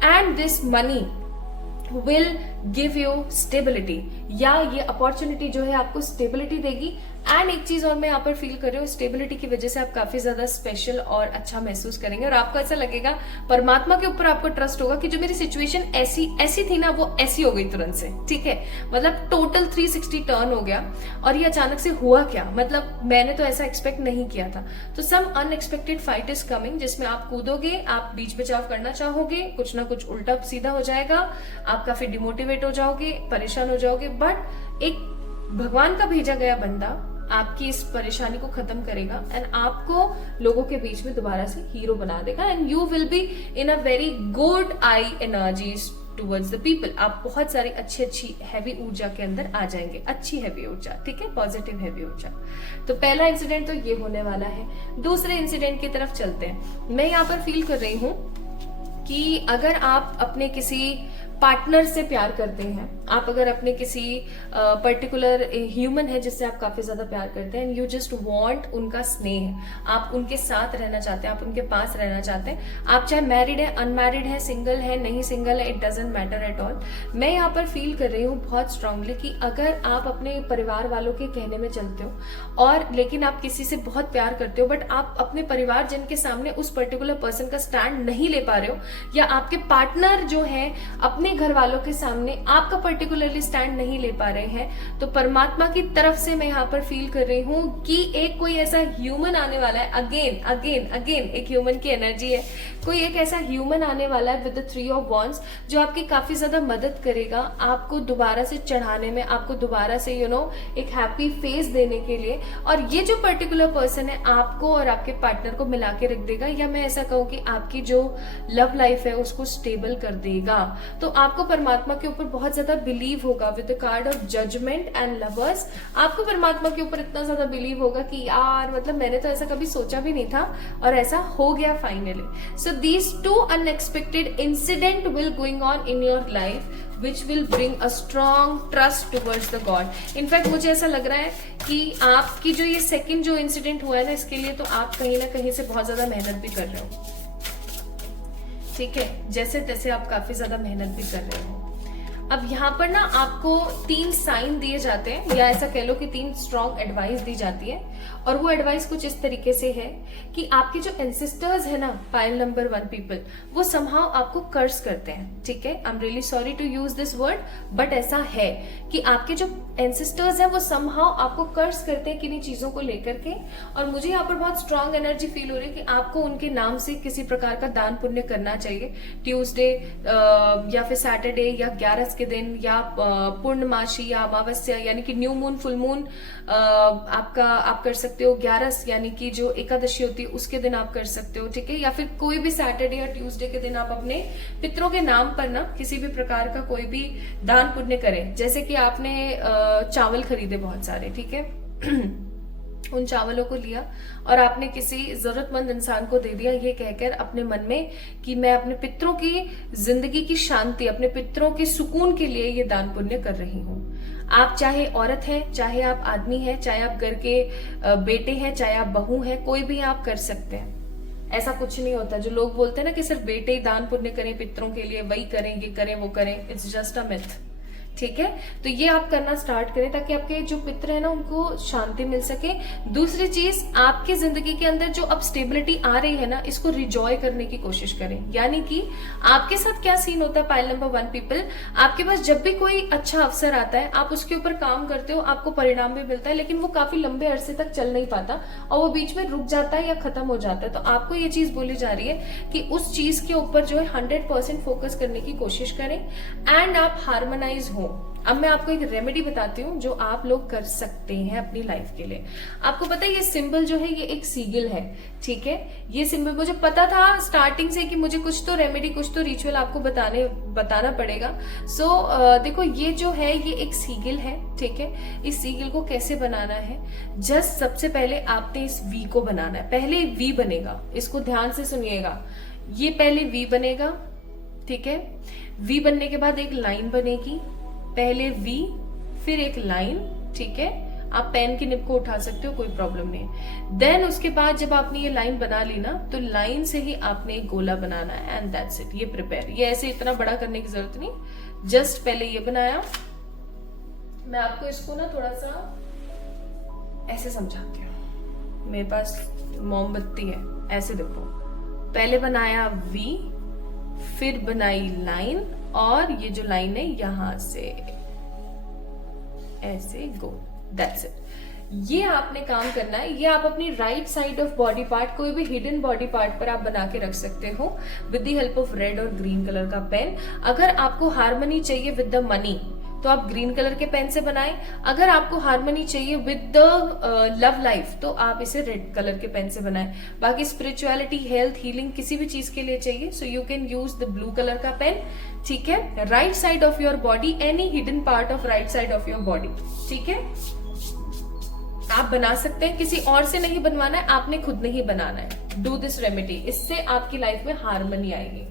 and this money will give you stability, या ये अपॉर्चुनिटी जो है आपको स्टेबिलिटी देगी एंड एक चीज और मैं यहाँ पर फील कर रही हूँ, स्टेबिलिटी की वजह से आप काफी ज्यादा स्पेशल और अच्छा महसूस करेंगे और आपको ऐसा लगेगा, परमात्मा के ऊपर आपको ट्रस्ट होगा कि जो मेरी सिचुएशन ऐसी थी ना वो ऐसी हो गई तुरंत से, ठीक है, मतलब टोटल 360 टर्न हो गया। और ये अचानक से हुआ क्या, मतलब मैंने तो ऐसा एक्सपेक्ट नहीं किया था। तो some unexpected fight is coming, जिसमें आप कूदोगे, आप बीच बचाव करना चाहोगे, कुछ ना कुछ उल्टा सीधा हो जाएगा, आप काफी डिमोटिवेट हो जाओगे, परेशान हो जाओगे, बट एक भगवान का भेजा गया बंदा आपकी इस परेशानी को खत्म करेगा एंड आपको लोगों के बीच में दोबारा से हीरो बना देगा and you will be in a very good I energies towards the people. आप बहुत सारी अच्छी हैवी ऊर्जा के अंदर आ जाएंगे, अच्छी हैवी ऊर्जा, ठीक है, पॉजिटिव हैवी ऊर्जा। तो पहला इंसिडेंट तो ये होने वाला है। दूसरे इंसिडेंट की तरफ चलते हैं। मैं यहाँ पर फील कर रही हूँ कि अगर आप अपने किसी पार्टनर से प्यार करते हैं, आप अगर अपने किसी पर्टिकुलर ह्यूमन है जिससे आप काफी ज्यादा प्यार करते हैं, यू जस्ट वांट उनका स्नेह, आप उनके साथ रहना चाहते हैं, आप उनके पास रहना चाहते हैं, आप चाहे मैरिड है, अनमैरिड है, सिंगल है, नहीं सिंगल है, it doesn't matter at all. मैं यहाँ पर फील कर रही हूँ बहुत स्ट्रांगली कि अगर आप अपने परिवार वालों के कहने में चलते हो और लेकिन आप किसी से बहुत प्यार करते हो बट आप अपने परिवार जन के सामने उस पर्टिकुलर पर्सन का स्टैंड नहीं ले पा रहे हो, या आपके पार्टनर जो है अपने घर वालों के सामने आपका पर्टिकुलरली स्टैंड नहीं ले पा रहे हैं, तो परमात्मा की तरफ से मैं यहाँ पर फील कर रही हूँ कि एक कोई ऐसा ह्यूमन आने वाला है, अगेन एक ह्यूमन की एनर्जी है, कोई एक ऐसा ह्यूमन आने वाला है विद द 3 ऑफ वॉन्ड्स जो आपकी काफी ज्यादा मदद करेगा आपको दोबारा से चढ़ाने में, आपको दोबारा से एक हैप्पी फेस देने के लिए। और ये जो पर्टिकुलर पर्सन है आपको और आपके पार्टनर को मिला के रख देगा, या मैं ऐसा कहूँ कि आपकी जो लव लाइफ है उसको स्टेबल कर देगा। तो आपको परमात्मा के ऊपर बहुत ज्यादा बिलीव होगा with the card of judgement and lovers. आपको परमात्मा के ऊपर इतना ज्यादा बिलीव होगा कि यार मतलब मैंने तो ऐसा कभी सोचा भी नहीं था और ऐसा हो गया finally. So these 2 unexpected incident will going on in your life which will bring a strong trust towards the God. In fact मुझे ऐसा लग रहा है कि आपकी जो ये सेकंड जो इंसिडेंट हुआ है ना, इसके लिए तो आप कहीं ना कहीं से बहुत ज्यादा मेहनत भी कर रहे हो, ठीक है, जैसे तैसे आप काफी ज्यादा मेहनत भी कर रहे हो। अब यहाँ पर ना आपको 3 साइन दिए जाते हैं, या ऐसा कह लो कि 3 स्ट्रॉन्ग एडवाइस दी जाती है, और वो एडवाइस कुछ इस तरीके से है कि आपके जो एंसेस्टर्स है ना, पाइल नंबर 1 पीपल, वो समहाउ आपको कर्स करते हैं, ठीक है, I am really sorry to use this word, but ऐसा है कि आपके जो एंसेस्टर्स हैं वो समहाउ आपको कर्स करते हैं किन्हीं चीजों को लेकर के। और मुझे यहाँ पर बहुत स्ट्रॉन्ग एनर्जी फील हो रही है कि आपको उनके नाम से किसी प्रकार का दान पुण्य करना चाहिए, ट्यूसडे या फिर सैटरडे या 11 के दिन, या पूर्णमासी या अमावस्या यानी कि न्यू मून, फुल मून आप कर सकते हो, 11 यानी कि जो एकादशी होती है उसके दिन आप कर सकते हो, ठीक है, या फिर कोई भी सैटरडे या ट्यूसडे के दिन आप अपने पितरों के नाम पर ना किसी भी प्रकार का कोई भी दान पुण्य करें। जैसे कि आपने चावल खरीदे बहुत सारे, ठीक है उन चावलों को लिया और आपने किसी जरूरतमंद इंसान को दे दिया, ये कहकर अपने मन में कि मैं अपने पितरों की जिंदगी की शांति, अपने पितरों के सुकून के लिए ये दान पुण्य कर रही हूँ। आप चाहे औरत है, चाहे आप आदमी है, चाहे आप घर के बेटे हैं, चाहे आप बहू हैं, कोई भी आप कर सकते हैं। ऐसा कुछ नहीं होता जो लोग बोलते हैं ना कि सिर्फ बेटे ही दान पुण्य करें पितरों के लिए, वही करें, ये करें, वो करें, इट्स जस्ट अ मिथ, ठीक है। तो ये आप करना स्टार्ट करें ताकि आपके जो पितर है ना उनको शांति मिल सके। दूसरी चीज, आपकी जिंदगी के अंदर जो अब स्टेबिलिटी आ रही है ना, इसको रिजॉय करने की कोशिश करें। यानी कि आपके साथ क्या सीन होता है पाइल नंबर 1 पीपल, आपके पास जब भी कोई अच्छा अवसर आता है आप उसके ऊपर काम करते हो, आपको परिणाम भी मिलता है, लेकिन वो काफी लंबे अरसे तक चल नहीं पाता और वो बीच में रुक जाता है या खत्म हो जाता है। तो आपको ये चीज बोली जा रही है कि उस चीज के ऊपर जो है 100% फोकस करने की कोशिश करें एंड आप हार्मोनाइज हो। अब मैं आपको एक रेमेडी बताती हूँ जो आप लोग कर सकते हैं अपनी लाइफ के लिए। आपको पता है ये सिंबल जो है ये एक सीगिल है, ठीक है। ये सिंबल मुझे पता था स्टार्टिंग से कि मुझे कुछ तो रेमेडी, कुछ तो रिचुअल आपको बताना पड़ेगा। सो देखो ये जो है ये एक सीगिल है, ठीक है। इस सीगिल को कैसे बनाना है, जस्ट सबसे पहले आपने इस वी को बनाना है। पहले वी बनेगा, इसको ध्यान से सुनिएगा, ये पहले वी बनेगा, ठीक है। वी बनने के बाद एक लाइन बनेगी, पहले वी फिर एक लाइन, ठीक है। आप पेन की निब को उठा सकते हो, कोई प्रॉब्लम नहीं। देन उसके बाद जब आपने ये लाइन बना ली ना, तो लाइन से ही आपने एक गोला बनाना है एंड दैट्स इट। ये प्रिपेयर, ये ऐसे इतना बड़ा करने की जरूरत नहीं, जस्ट पहले ये बनाया। मैं आपको इसको ना थोड़ा सा ऐसे समझाती हूँ, मेरे पास मोमबत्ती है, ऐसे देखो, पहले बनाया वी, फिर बनाई लाइन, और ये जो लाइन है यहां से ऐसे गो, दैट्स इट। ये आपने काम करना है। ये आप अपनी right side of body part, कोई भी हिडन बॉडी पार्ट पर आप बना के रख सकते हो with the help of red और ग्रीन कलर का पेन। अगर आपको हार्मनी चाहिए विद द मनी तो आप ग्रीन कलर के पेन से बनाएं। अगर आपको हार्मनी चाहिए विद द लव लाइफ तो आप इसे रेड कलर के पेन से बनाएं। बाकी स्पिरिचुअलिटी, हेल्थ, हीलिंग किसी भी चीज के लिए चाहिए so you can use the blue colour का पेन। ठीक है, right side of your body, any hidden part of right side of your body. ठीक है, आप बना सकते हैं, किसी और से नहीं बनवाना है, आपने खुद नहीं बनाना है। डू दिस रेमेडी, इससे आपकी लाइफ में हार्मनी आएगी।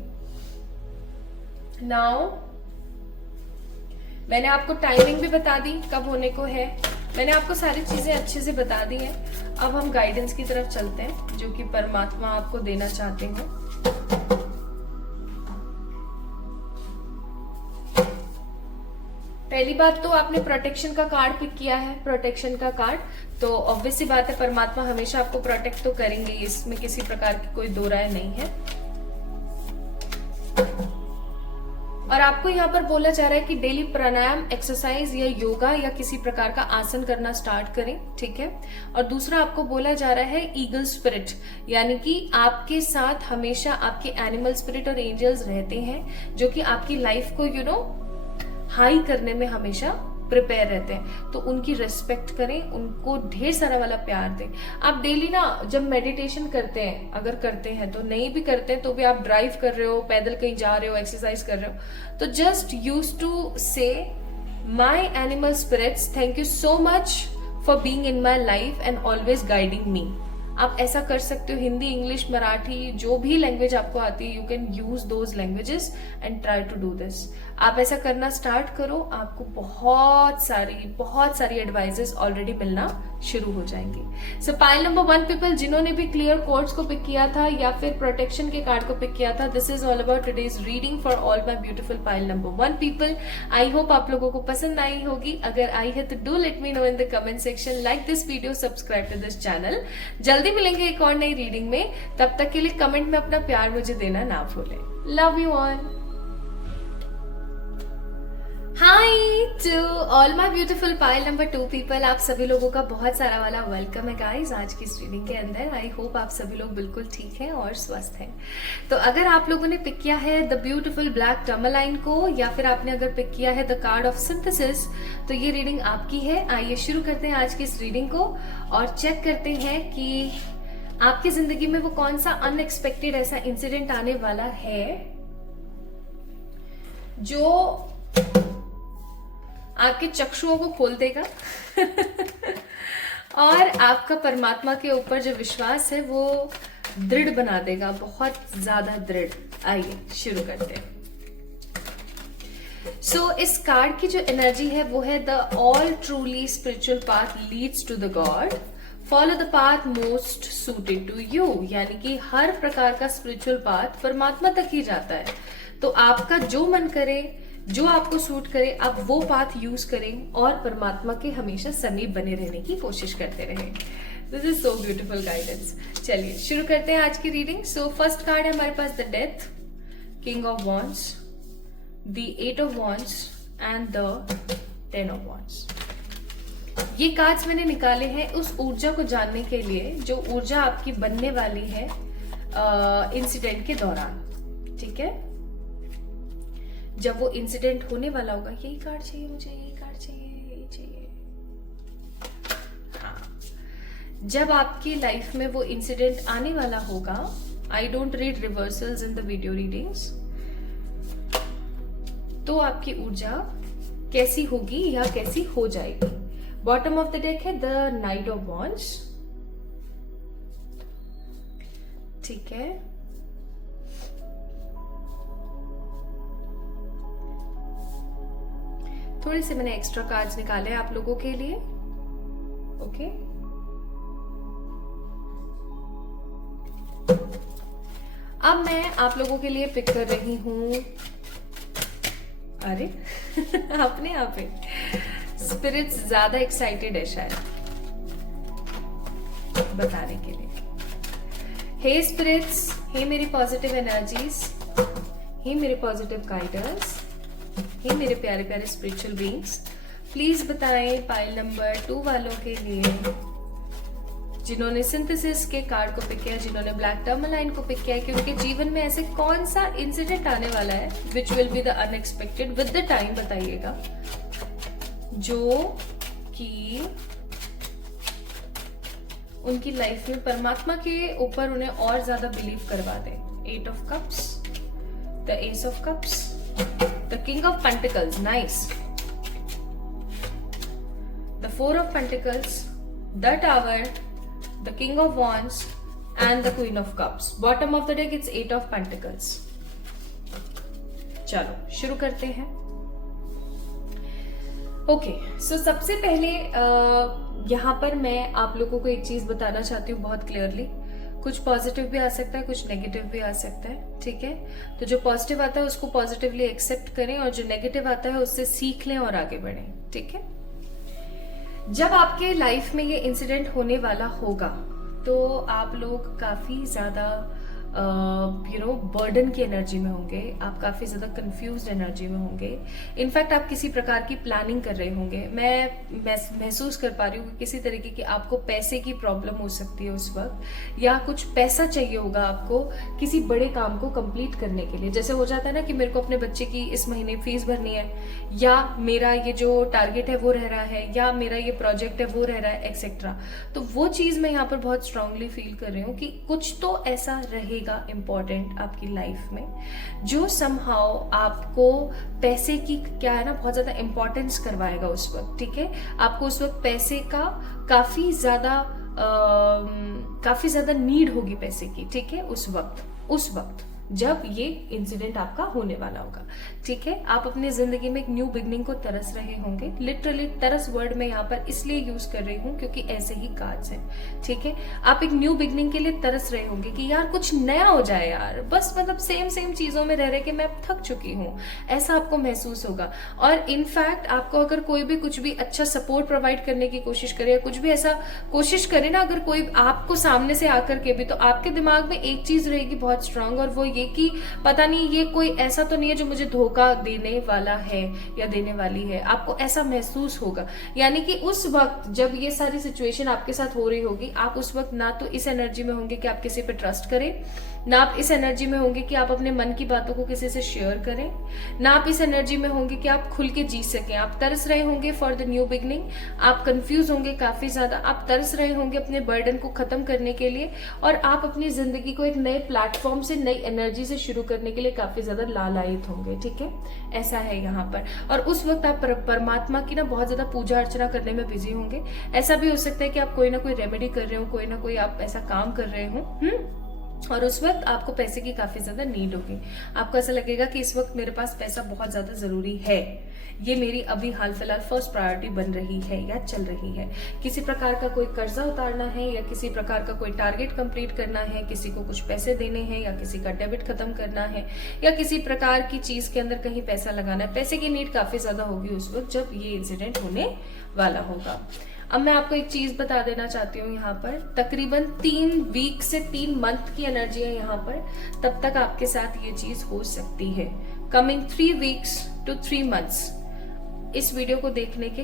नाउ मैंने आपको टाइमिंग भी बता दी कब होने को है, मैंने आपको सारी चीजें अच्छे से बता दी हैं। अब हम गाइडेंस की तरफ चलते हैं जो कि परमात्मा आपको देना चाहते हैं। पहली बात तो आपने प्रोटेक्शन का कार्ड पिक किया है, प्रोटेक्शन का कार्ड, तो ऑब्वियस सी बात है परमात्मा हमेशा आपको प्रोटेक्ट तो करेंगे, इसमें किसी प्रकार की कोई दो राय नहीं है। और आपको यहाँ पर बोला जा रहा है कि डेली प्राणायाम, एक्सरसाइज या योगा या किसी प्रकार का आसन करना स्टार्ट करें। ठीक है, और दूसरा आपको बोला जा रहा है ईगल स्पिरिट, यानी कि आपके साथ हमेशा आपके एनिमल स्पिरिट और एंजल्स रहते हैं जो कि आपकी लाइफ को हाई करने में हमेशा प्रिपेयर रहते हैं। तो उनकी रेस्पेक्ट करें, उनको ढेर सारा वाला प्यार दें। आप डेली ना जब मेडिटेशन करते हैं, अगर करते हैं तो, नहीं भी करते हैं तो भी, आप ड्राइव कर रहे हो, पैदल कहीं जा रहे हो, एक्सरसाइज कर रहे हो, तो just use to say my animal spirits thank you so much for being in my life and always guiding me. आप ऐसा कर सकते हो, हिंदी, इंग्लिश, मराठी, जो भी लैंग्वेज आपको आती है, you can use those languages and try to do this. आप ऐसा करना स्टार्ट करो, आपको बहुत सारी एडवाइजेस ऑलरेडी मिलना शुरू हो जाएंगी। सो पाइल नंबर 1 पीपल, जिन्होंने भी क्लियर कोड्स को पिक किया था या फिर प्रोटेक्शन के कार्ड को पिक किया था, this is all about today's reading for all my beautiful pile number 1 people. I hope आप लोगों को पसंद आई होगी। अगर आई है तो do let me know in the comment section, like this video, subscribe to this channel. जल्दी मिलेंगे एक और नई रीडिंग में, तब तक के लिए कमेंट में अपना प्यार मुझे देना ना भूलें। Love you all. Hi to all my beautiful pile number 2 people, आप सभी लोगों का बहुत सारा वाला वेलकम है गाइज आज की इस रीडिंग के अंदर। आई होप आप सभी लोग बिल्कुल ठीक हैं और स्वस्थ हैं। तो अगर आप लोगों ने पिक किया है द ब्यूटीफुल ब्लैक टर्मलाइन को, या फिर आपने अगर पिक किया है द कार्ड ऑफ सिंथेसिस, तो ये रीडिंग आपकी है। आइए शुरू करते हैं आज की इस रीडिंग को और चेक करते हैं कि आपकी जिंदगी में वो कौन सा अनएक्सपेक्टेड ऐसा इंसिडेंट आने वाला है जो आपके चक्षुओं को खोल देगा और आपका परमात्मा के ऊपर जो विश्वास है वो दृढ़ बना देगा, बहुत ज्यादा दृढ़। आइए शुरू करते हैं। सो इस कार्ड की जो एनर्जी है वो है the all truly spiritual path leads to the god, follow the path most suited to you, यानी कि हर प्रकार का स्पिरिचुअल पाथ परमात्मा तक ही जाता है। तो आपका जो मन करे, जो आपको सूट करे, आप वो पाथ यूज करें और परमात्मा के हमेशा समीप बने रहने की कोशिश करते रहें। This is so beautiful guidance. चलिए शुरू करते हैं आज की रीडिंग। सो फर्स्ट कार्ड है हमारे पास the death, king of wands, the 8 of wands and the 10 of wands. ये कार्ड्स मैंने निकाले हैं उस ऊर्जा को जानने के लिए जो ऊर्जा आपकी बनने वाली है इंसिडेंट के दौरान। ठीक है, जब वो इंसिडेंट होने वाला होगा, यही कार्ड चाहिए मुझे, यही कार्ड चाहिए, यही चाहिए। हाँ, जब आपकी लाइफ में वो इंसिडेंट आने वाला होगा, I don't read reversals in the video readings, तो आपकी ऊर्जा कैसी होगी या कैसी हो जाएगी। बॉटम ऑफ द डेक है द नाइट ऑफ वॉन्ड्स। ठीक है, थोड़े से मैंने एक्स्ट्रा कार्ड्स निकाले आप लोगों के लिए। ओके, अब मैं आप लोगों के लिए पिक कर रही हूं, अरे अपने आप ही स्पिरिट्स ज्यादा एक्साइटेड है शायद। बताने के लिए। हे स्पिरिट्स, हे मेरी पॉजिटिव एनर्जीज, हे मेरे पॉजिटिव गाइडर्स, हे मेरे प्यारे प्यारे स्पिरिचुअल बीइंग्स, प्लीज बताएं पाइल नंबर 2 वालों के लिए, जिन्होंने सिंथेसिस के कार्ड को पिक किया, जिन्होंने ब्लैक टर्मलाइन को पिक किया, कि उनके जीवन में ऐसे कौन सा इंसिडेंट आने वाला है which will be the unexpected with the time, बताइएगा, जो कि उनकी लाइफ में परमात्मा के ऊपर उन्हें और ज्यादा बिलीव करवा दे। 8 of cups, the S of cups, the king of pentacles, nice, the 4 of pentacles, the tower, the king of wands and the queen of cups. Bottom of the deck it's 8 of pentacles. चलो शुरू करते हैं। Okay, सो सबसे पहले यहाँ पर मैं आप लोगों को एक चीज बताना चाहती हूँ बहुत क्लियरली। कुछ पॉजिटिव भी आ सकता है, कुछ नेगेटिव भी आ सकता है, ठीक है। तो जो पॉजिटिव आता है उसको पॉजिटिवली एक्सेप्ट करें और जो नेगेटिव आता है उससे सीख लें और आगे बढ़ें, ठीक है। जब आपके लाइफ में ये इंसिडेंट होने वाला होगा तो आप लोग काफी ज्यादा बर्डन की एनर्जी में होंगे, आप काफी ज्यादा कंफ्यूज्ड एनर्जी में होंगे। इनफैक्ट आप किसी प्रकार की प्लानिंग कर रहे होंगे। मैं महसूस कर पा रही हूँ कि किसी तरीके की आपको पैसे की प्रॉब्लम हो सकती है उस वक्त, या कुछ पैसा चाहिए होगा आपको किसी बड़े काम को कंप्लीट करने के लिए। जैसे हो जाता है ना कि मेरे को अपने बच्चे की इस महीने फीस भरनी है, या मेरा ये जो टारगेट है वो रह रहा है, या मेरा ये प्रोजेक्ट है वो रह रहा है, एक्सेट्रा। तो वो चीज मैं यहाँ पर बहुत स्ट्रांगली फील कर रही हूँ कि कुछ तो ऐसा रहेगा इंपॉर्टेंट आपकी लाइफ में जो समहाउ आपको पैसे की क्या है ना बहुत ज्यादा इंपॉर्टेंस करवाएगा उस वक्त, ठीक है। आपको उस वक्त पैसे का काफी ज्यादा नीड होगी पैसे की, ठीक है। उस वक्त जब ये इंसिडेंट आपका होने वाला होगा, ठीक है। आप अपनी जिंदगी में एक न्यू बिगनिंग को तरस रहे होंगे। लिटरली तरस वर्ड में यहाँ पर इसलिए यूज कर रही हूँ क्योंकि ऐसे ही कार्ड्स हैं, ठीक है। आप एक न्यू बिगनिंग के लिए तरस रहे होंगे कि यार कुछ नया हो जाए यार, बस मतलब सेम चीजों में रह रहे कि मैं थक चुकी हूँ, ऐसा आपको महसूस होगा। और इनफैक्ट आपको अगर कोई भी कुछ भी अच्छा सपोर्ट प्रोवाइड करने की कोशिश करे या कुछ भी ऐसा कोशिश करे ना, अगर कोई आपको सामने से आकर के भी, तो आपके दिमाग में एक चीज रहेगी बहुत स्ट्रांग, और वो कि पता नहीं ये कोई ऐसा तो नहीं है जो मुझे धोखा देने वाला है या देने वाली है। आपको ऐसा महसूस होगा, यानी कि उस वक्त जब ये सारी सिचुएशन आपके साथ हो रही होगी, आप उस वक्त ना तो इस एनर्जी में होंगे कि आप किसी पे ट्रस्ट करें, ना आप इस एनर्जी में होंगे कि आप अपने मन की बातों को किसी से शेयर करें, ना आप इस एनर्जी में होंगे कि आप खुल के जी सकें। आप तरस रहे होंगे फॉर द न्यू बिगनिंग, आप कंफ्यूज होंगे काफी ज्यादा, आप तरस रहे होंगे अपने बर्डन को खत्म करने के लिए, और आप अपनी जिंदगी को एक नए प्लेटफॉर्म से, नई एनर्जी से शुरू करने के लिए काफी ज्यादा लालायित होंगे, ठीक है। ऐसा है यहाँ पर। और उस वक्त आप परमात्मा की ना बहुत ज्यादा पूजा अर्चना करने में बिजी होंगे। ऐसा भी हो सकता है कि आप कोई ना कोई रेमेडी कर रहे हो, कोई ना कोई आप ऐसा काम कर रहे हो, और उस वक्त आपको पैसे की काफी ज्यादा नीड होगी। आपको ऐसा लगेगा कि इस वक्त मेरे पास पैसा बहुत ज्यादा जरूरी है, ये मेरी अभी हाल फिलहाल फर्स्ट प्रायोरिटी बन रही है या चल रही है। किसी प्रकार का कोई कर्जा उतारना है, या किसी प्रकार का कोई टारगेट कंप्लीट करना है, किसी को कुछ पैसे देने हैं, या किसी का डेबिट खत्म करना है, या किसी प्रकार की चीज के अंदर कहीं पैसा लगाना है। पैसे की नीड काफी ज्यादा होगी उस वक्त जब ये इंसिडेंट होने वाला होगा। अब मैं आपको एक चीज बता देना चाहती हूँ, यहाँ पर तकरीबन 3 वीक से 3 मंथ की एनर्जी है यहाँ पर, तब तक आपके साथ ये चीज हो सकती है। कमिंग 3 वीक्स टू 3 मंथ्स, इस वीडियो को देखने के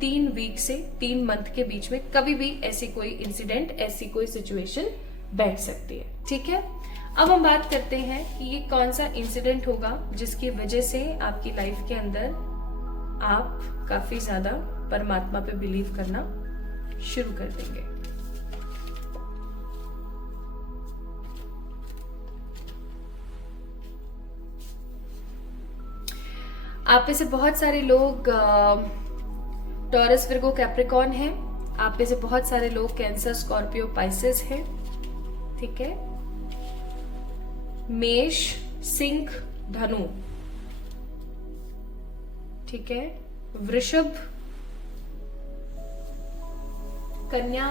3 वीक से 3 मंथ के बीच में कभी भी ऐसी कोई इंसिडेंट, ऐसी कोई सिचुएशन बैठ सकती है, ठीक है। अब हम बात करते हैं कि ये कौन सा इंसिडेंट होगा जिसकी वजह से आपकी लाइफ के अंदर आप काफी ज्यादा परमात्मा पे बिलीव करना शुरू कर देंगे। आप में से बहुत सारे लोग टॉरस, विर्गो, कैप्रिकॉर्न हैं। आप में से बहुत सारे लोग कैंसर, स्कॉर्पियो, पाइसेस हैं, ठीक है। मेष, सिंह, धनु, ठीक है। वृषभ, कन्या,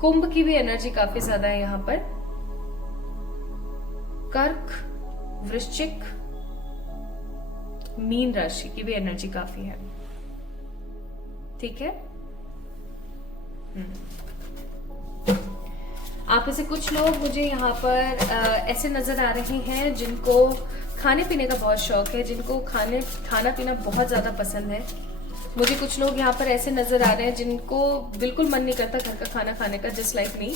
कुंभ की भी एनर्जी काफी ज्यादा है यहाँ पर। कर्क, वृश्चिक, मीन राशि की भी एनर्जी काफी है, ठीक है। आप में से कुछ लोग मुझे यहाँ पर ऐसे नजर आ रहे हैं जिनको खाने पीने का बहुत शौक है, जिनको खाना पीना बहुत ज्यादा पसंद है। मुझे कुछ लोग यहाँ पर ऐसे नजर आ रहे हैं जिनको बिल्कुल मन नहीं करता घर का खाना खाने का, just like me,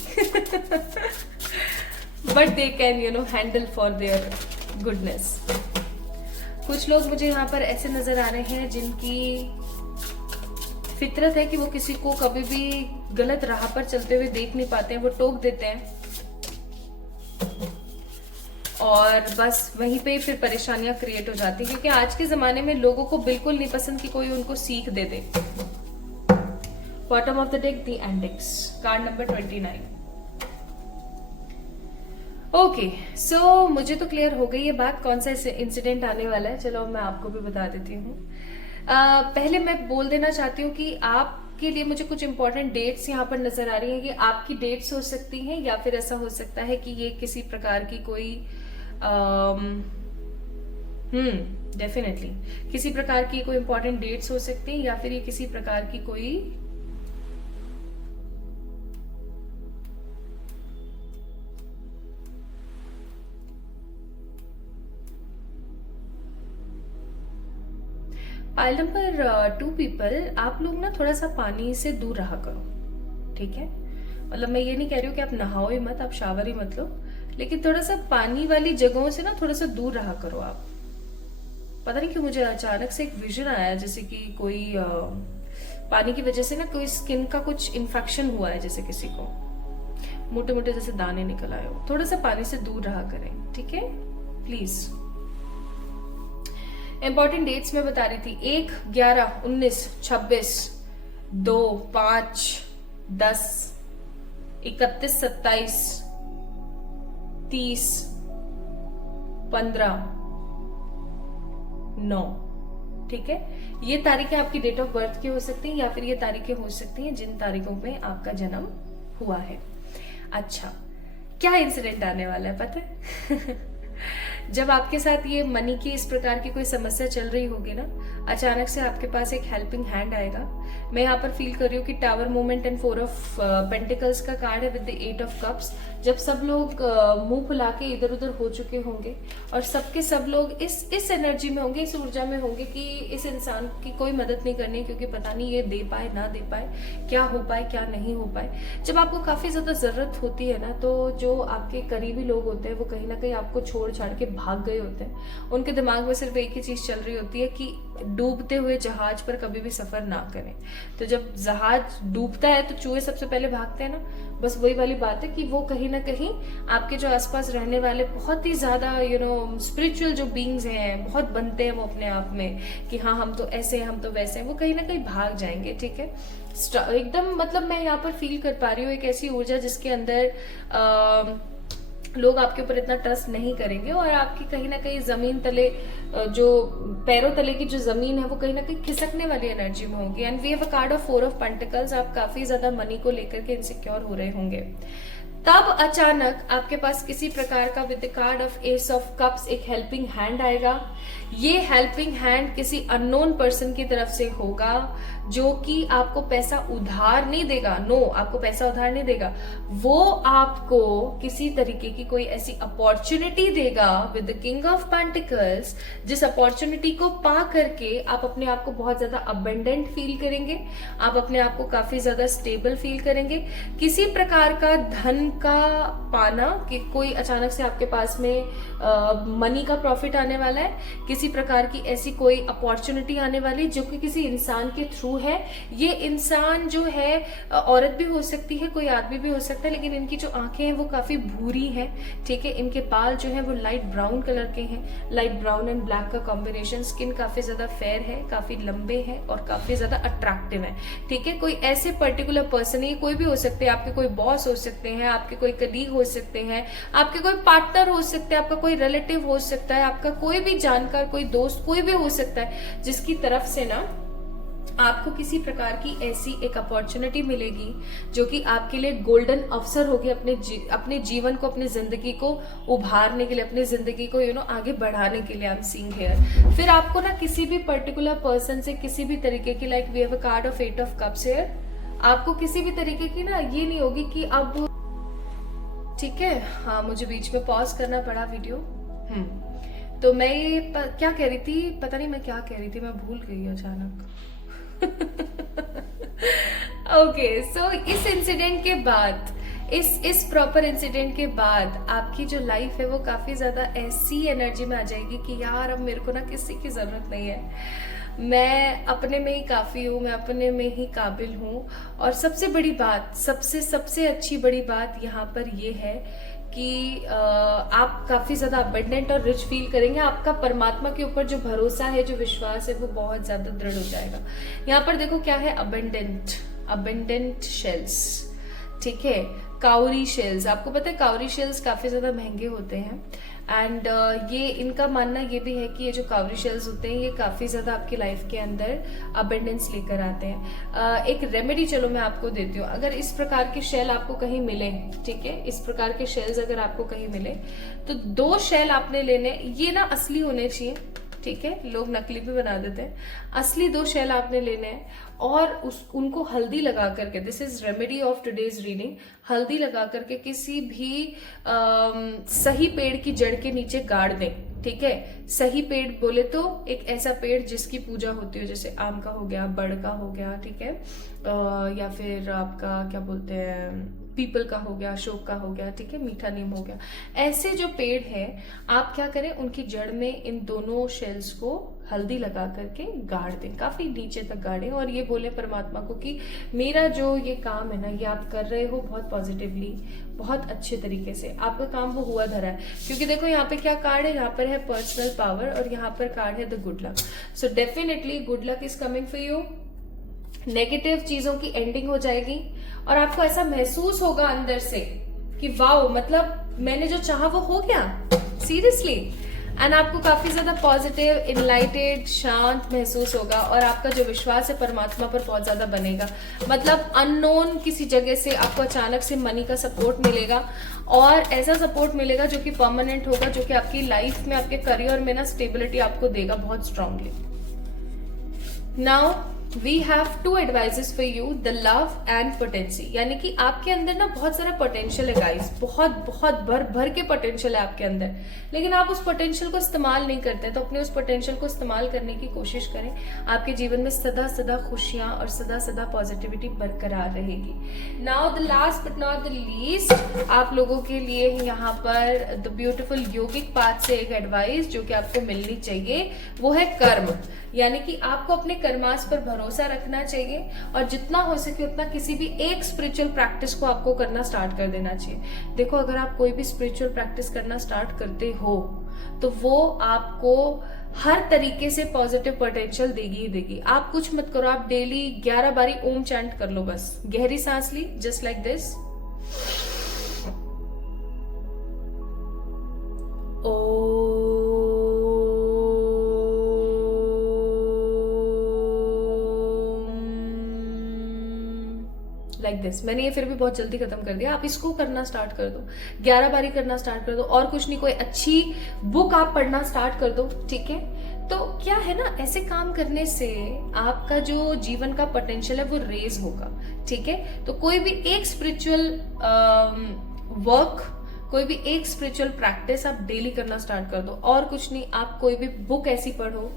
but they can handle for their goodness. कुछ लोग मुझे यहाँ पर ऐसे नजर आ रहे हैं जिनकी फितरत है कि वो किसी को कभी भी गलत राह पर चलते हुए देख नहीं पाते हैं, वो टोक देते हैं और बस वहीं पे फिर परेशानियां क्रिएट हो जाती हैं, क्योंकि आज के जमाने में लोगों को बिल्कुल नहीं पसंद कि कोई उनको सीख दे दे। Bottom of the deck, the एंडिक्स, कार्ड नंबर 29। ओके, सो मुझे तो क्लियर हो गई ये बात कौन सा इंसिडेंट आने वाला है। चलो मैं आपको भी बता देती हूँ। पहले मैं बोल देना चाहती हूँ कि आपके लिए मुझे कुछ इंपॉर्टेंट डेट्स यहाँ पर नजर आ रही हैं कि आपकी डेट्स हो सकती हैं, या फिर ऐसा हो सकता है कि ये किसी प्रकार की कोई डेफिनेटली किसी प्रकार की कोई इंपॉर्टेंट डेट्स हो सकती हैं, या फिर ये किसी प्रकार की कोई पाइल नंबर 2 पीपल, आप लोग ना थोड़ा सा पानी से दूर रहा करो, ठीक है? मतलब मैं ये नहीं कह रही हूँ कि आप नहाओ ही मत, आप शावर ही मत लो, लेकिन थोड़ा सा पानी वाली जगहों से ना थोड़ा सा दूर रहा करो आप। पता नहीं क्यों मुझे अचानक से एक विजन आया, जैसे कि कोई पानी की वजह से ना कोई स्किन का कुछ इन्फेक्शन हुआ है, जैसे किसी को मोटे मोटे जैसे दाने निकल आए हो। थोड़ा सा पानी से दूर रहा करें, ठीक है? प्लीज। इंपॉर्टेंट डेट्स मैं बता रही थी, 1, 11, 19, 26, 2, 5, 10, 31, 27, 30, 15, 9, ठीक है? ये तारीखें आपकी डेट ऑफ बर्थ की हो सकती हैं, या फिर ये तारीखें हो सकती हैं जिन तारीखों पे आपका जन्म हुआ है। अच्छा, क्या इंसिडेंट आने वाला है पता है? जब आपके साथ ये मनी की इस प्रकार की कोई समस्या चल रही होगी ना, अचानक से आपके पास एक हेल्पिंग हैंड आएगा। मैं यहाँ पर फील कर रही हूँ कि tower movement and 4 of pentacles का कार्ड है विद द 8 ऑफ कप्स। जब सब लोग मुंह फुला के इधर उधर हो चुके होंगे और सबके सब लोग इस एनर्जी में होंगे, इस ऊर्जा में होंगे कि इस इंसान की कोई मदद नहीं करनी, क्योंकि पता नहीं ये दे पाए ना दे पाए, क्या हो पाए क्या नहीं हो पाए। जब आपको काफी ज्यादा जरूरत होती है ना, तो जो आपके करीबी लोग होते हैं वो कहीं ना कहीं आपको छोड़ छाड़ के भाग गए होते हैं। उनके दिमाग में सिर्फ एक ही चीज चल रही होती है कि डूबते हुए जहाज पर कभी भी सफर ना करें। तो जब जहाज डूबता है तो चूहे सबसे पहले भागते हैं ना, बस वही वाली बात है कि वो कहीं ना कहीं आपके जो आसपास रहने वाले बहुत ही ज्यादा स्पिरिचुअल जो बीइंग्स हैं, बहुत बनते हैं वो अपने आप में कि हाँ हम तो ऐसे हैं, हम तो वैसे हैं, वो कहीं ना कहीं भाग जाएंगे, ठीक है? एकदम मतलब मैं यहाँ पर फील कर पा रही हूँ एक ऐसी ऊर्जा जिसके अंदर लोग आपके ऊपर इतना ट्रस्ट नहीं करेंगे और आपकी कहीं ना कहीं जमीन तले, जो पैरों तले की जो जमीन है वो कहीं ना कहीं खिसकने वाली एनर्जी में होगी। And we have a card of 4 of pentacles. आप काफी ज्यादा मनी को लेकर के इनसिक्योर हो रहे होंगे। तब अचानक आपके पास किसी प्रकार का with the card of S of cups एक हेल्पिंग हैंड आएगा। ये हेल्पिंग हैंड किसी अननोन पर्सन की तरफ से होगा जो कि आपको पैसा उधार नहीं देगा। नो, आपको पैसा उधार नहीं देगा, वो आपको किसी तरीके की कोई ऐसी अपॉर्चुनिटी देगा with the king of pentacles, जिस अपॉर्चुनिटी को पा करके आप अपने आप को बहुत ज्यादा अबेंडेंट फील करेंगे, आप अपने आप को काफी ज्यादा स्टेबल फील करेंगे। किसी प्रकार का धन का पाना कि कोई अचानक से आपके पास में मनी का प्रॉफिट आने वाला है, किसी प्रकार की ऐसी कोई अपॉर्चुनिटी आने वाली जो कि किसी इंसान के थ्रू है। ये इंसान जो है औरत भी हो सकती है, कोई आदमी भी हो सकता है, लेकिन इनकी जो आंखें हैं वो काफी भूरी हैं, ठीक है? इनके बाल जो है वो लाइट ब्राउन कलर के हैं, लाइट ब्राउन एंड ब्लैक का कॉम्बिनेशन। स्किन काफी ज्यादा फेयर है, काफी लंबे हैं और काफी ज्यादा अट्रैक्टिव है, ठीक है? कोई ऐसे पर्टिकुलर पर्सन है, कोई भी हो सकते हैं, आपके कोई बॉस हो सकते हैं, आपके कोई कलीग हो सकते हैं, आपके कोई पार्टनर हो सकते हैं, आपका कोई रिलेटिव हो सकता है, आपका कोई भी जानकार, कोई दोस्त, कोई भी हो सकता है जिसकी तरफ से ना आपको किसी प्रकार की ऐसी एक अपॉर्चुनिटी मिलेगी जो कि आपके लिए गोल्डन अवसर होगी अपने जीवन को, अपनी जिंदगी को उभारने के लिए, अपनी जिंदगी को आगे बढ़ाने के लिए। आई एम सीइंग हियर फिर आपको ना किसी भी पर्टिकुलर पर्सन से किसी भी तरीके की, like we have a card of 8 of cups here, आपको किसी भी तरीके की ना ये नहीं होगी कि अब, ठीक है, हाँ मुझे बीच में पॉज करना पड़ा वीडियो। तो मैं ये क्या कह रही थी, पता नहीं मैं क्या कह रही थी, मैं भूल गई अचानक। ओके, सो इस इंसिडेंट के बाद, इस प्रॉपर इंसिडेंट के बाद आपकी जो लाइफ है वो काफी ज्यादा ऐसी एनर्जी में आ जाएगी कि यार अब मेरे को ना किसी की जरूरत नहीं है, मैं अपने में ही काफी हूँ, मैं अपने में ही काबिल हूँ। और सबसे बड़ी बात, सबसे अच्छी बड़ी बात यहाँ पर ये है कि आप काफी ज्यादा अबंडेंट और रिच फील करेंगे। आपका परमात्मा के ऊपर जो भरोसा है, जो विश्वास है, वो बहुत ज्यादा दृढ़ हो जाएगा। यहाँ पर देखो क्या है, अबंडेंट शेल्स, ठीक है, काउरी शेल्स। आपको पता है काउरी शेल्स काफी ज्यादा महंगे होते हैं। एंड ये इनका मानना ये भी है कि ये जो काउरी शेल्स होते हैं ये काफी ज्यादा आपकी लाइफ के अंदर अबंडेंस लेकर आते हैं। एक रेमेडी चलो मैं आपको देती हूँ। अगर इस प्रकार के शेल आपको कहीं मिले, ठीक है, इस प्रकार के शेल्स अगर आपको कहीं मिले तो 2 शेल आपने लेने, ये ना असली होने चाहिए, ठीक है, लोग नकली भी बना देते हैं। असली 2 शेल आपने लेने हैं और उनको हल्दी लगा करके, this is remedy of today's reading, हल्दी लगा करके किसी भी सही पेड़ की जड़ के नीचे गाड़ दें, ठीक है। सही पेड़ बोले तो एक ऐसा पेड़ जिसकी पूजा होती हो, जैसे आम का हो गया, बड़ का हो गया, ठीक है, या फिर आपका क्या बोलते हैं, पीपल का हो गया, अशोक का हो गया, ठीक है, मीठा नीम हो गया। ऐसे जो पेड़ है आप क्या करें, उनकी जड़ में इन दोनों शेल्स को हल्दी लगा करके गाड़ दें, काफी नीचे तक गाड़ें और ये बोले परमात्मा को कि मेरा जो ये काम है ना, ये आप कर रहे हो बहुत पॉजिटिवली, बहुत अच्छे तरीके से, आपका काम वो हुआ धरा है। क्योंकि देखो यहाँ पे क्या कार्ड है, यहाँ पर है पर्सनल पावर और यहाँ पर कार्ड है the good luck. So definitely good luck is coming for you. Negative चीजों की एंडिंग हो जाएगी और आपको ऐसा महसूस होगा अंदर से कि वाओ, मतलब मैंने जो चाहा वो हो गया, सीरियसली। एंड आपको काफी ज्यादा पॉजिटिव, इनलाइटेड, शांत महसूस होगा और आपका जो विश्वास है परमात्मा पर बहुत ज्यादा बनेगा। मतलब अननोन किसी जगह से आपको अचानक से मनी का सपोर्ट मिलेगा और ऐसा सपोर्ट मिलेगा जो कि परमानेंट होगा, जो कि आपकी लाइफ में, आपके करियर में ना स्टेबिलिटी आपको देगा बहुत strongly. Now we have 2 advices for you, the love and potency. यानी कि आपके अंदर ना बहुत सारा पोटेंशियल है गाइस, बहुत भर के पोटेंशियल है आपके अंदर, लेकिन आप उस पोटेंशियल को इस्तेमाल नहीं करते। तो अपने उस पोटेंशियल को इस्तेमाल करने की कोशिश करें। आपके जीवन में सदा खुशियां और सदा पॉजिटिविटी बरकरार रहेगी। Now the last but not the least, आप लोगों के लिए यहाँ पर द ब्यूटिफुल योगिक पाथ से एक एडवाइस जो कि आपको मिलनी चाहिए, वो है कर्म। यानी कि आपको अपने कर्मास पर भरोसा रखना चाहिए और जितना हो सके उतना किसी भी एक स्पिरिचुअल प्रैक्टिस को आपको करना स्टार्ट कर देना चाहिए। देखो, अगर आप कोई भी स्पिरिचुअल प्रैक्टिस करना स्टार्ट करते हो तो वो आपको हर तरीके से पॉजिटिव पोटेंशियल देगी ही देगी। आप कुछ मत करो, आप डेली 11 बारी ओम चैंट कर लो, बस गहरी सांस ली, just like this, like this. मैंने ये फिर भी बहुत जल्दी खत्म कर दिया। आप इसको करना स्टार्ट कर दो, 11 बारी करना स्टार्ट कर दो और कुछ नहीं, कोई अच्छी बुक आप पढ़ना स्टार्ट कर दो, ठीक है। तो क्या है ना, ऐसे काम करने से आपका जो जीवन का पोटेंशियल है वो रेज होगा, ठीक है। तो कोई भी एक स्पिरिचुअल वर्क, कोई भी एक स्पिरिचुअल प्रैक्टिस आप डेली करना स्टार्ट कर दो और कुछ नहीं। आप कोई भी बुक ऐसी पढ़ो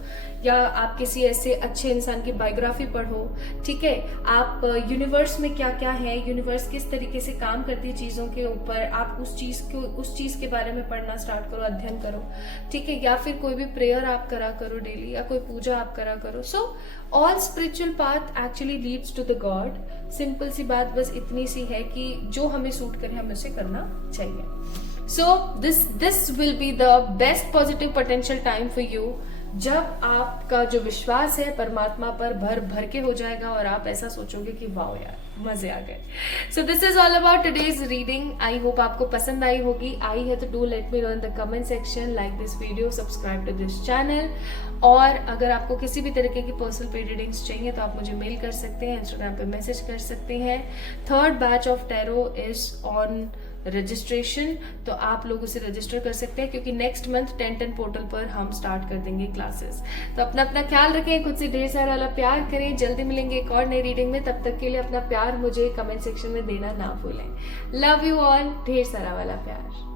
या आप किसी ऐसे अच्छे इंसान की बायोग्राफी पढ़ो, ठीक है। आप यूनिवर्स में क्या क्या है, यूनिवर्स किस तरीके से काम करती है चीजों के ऊपर, आप उस चीज के बारे में पढ़ना स्टार्ट करो, अध्ययन करो, ठीक है। या फिर कोई भी प्रेयर आप करा करो डेली, या कोई पूजा आप करा करो। So all spiritual path actually leads to the god. Simple सी बात बस इतनी सी है कि जो हमें सूट करे हमें उसे करना चाहिए। So this will be the best positive potential time for you, जब आपका जो विश्वास है परमात्मा पर भर के हो जाएगा और आप ऐसा सोचोगे कि वाओ यार मजे आ गए। So this is all about today's reading. I hope आपको पसंद आई होगी। आई है तो do let me know in the comment section, like this video, subscribe to this channel. और अगर आपको किसी भी तरीके की पर्सनल पेड रीडिंग्स चाहिए तो आप मुझे मेल कर सकते हैं, इंस्टाग्राम पे मैसेज कर सकते हैं। 3rd batch of tarot is on registration, तो आप लोग उसे रजिस्टर कर सकते हैं क्योंकि नेक्स्ट मंथ 10-10 पोर्टल पर हम स्टार्ट कर देंगे क्लासेस। तो अपना अपना ख्याल रखें, खुद से ढेर सारा वाला प्यार करें। जल्दी मिलेंगे एक और नई रीडिंग में, तब तक के लिए अपना प्यार मुझे कमेंट सेक्शन में देना ना भूलें। लव यू ऑल, ढेर सारा वाला प्यार।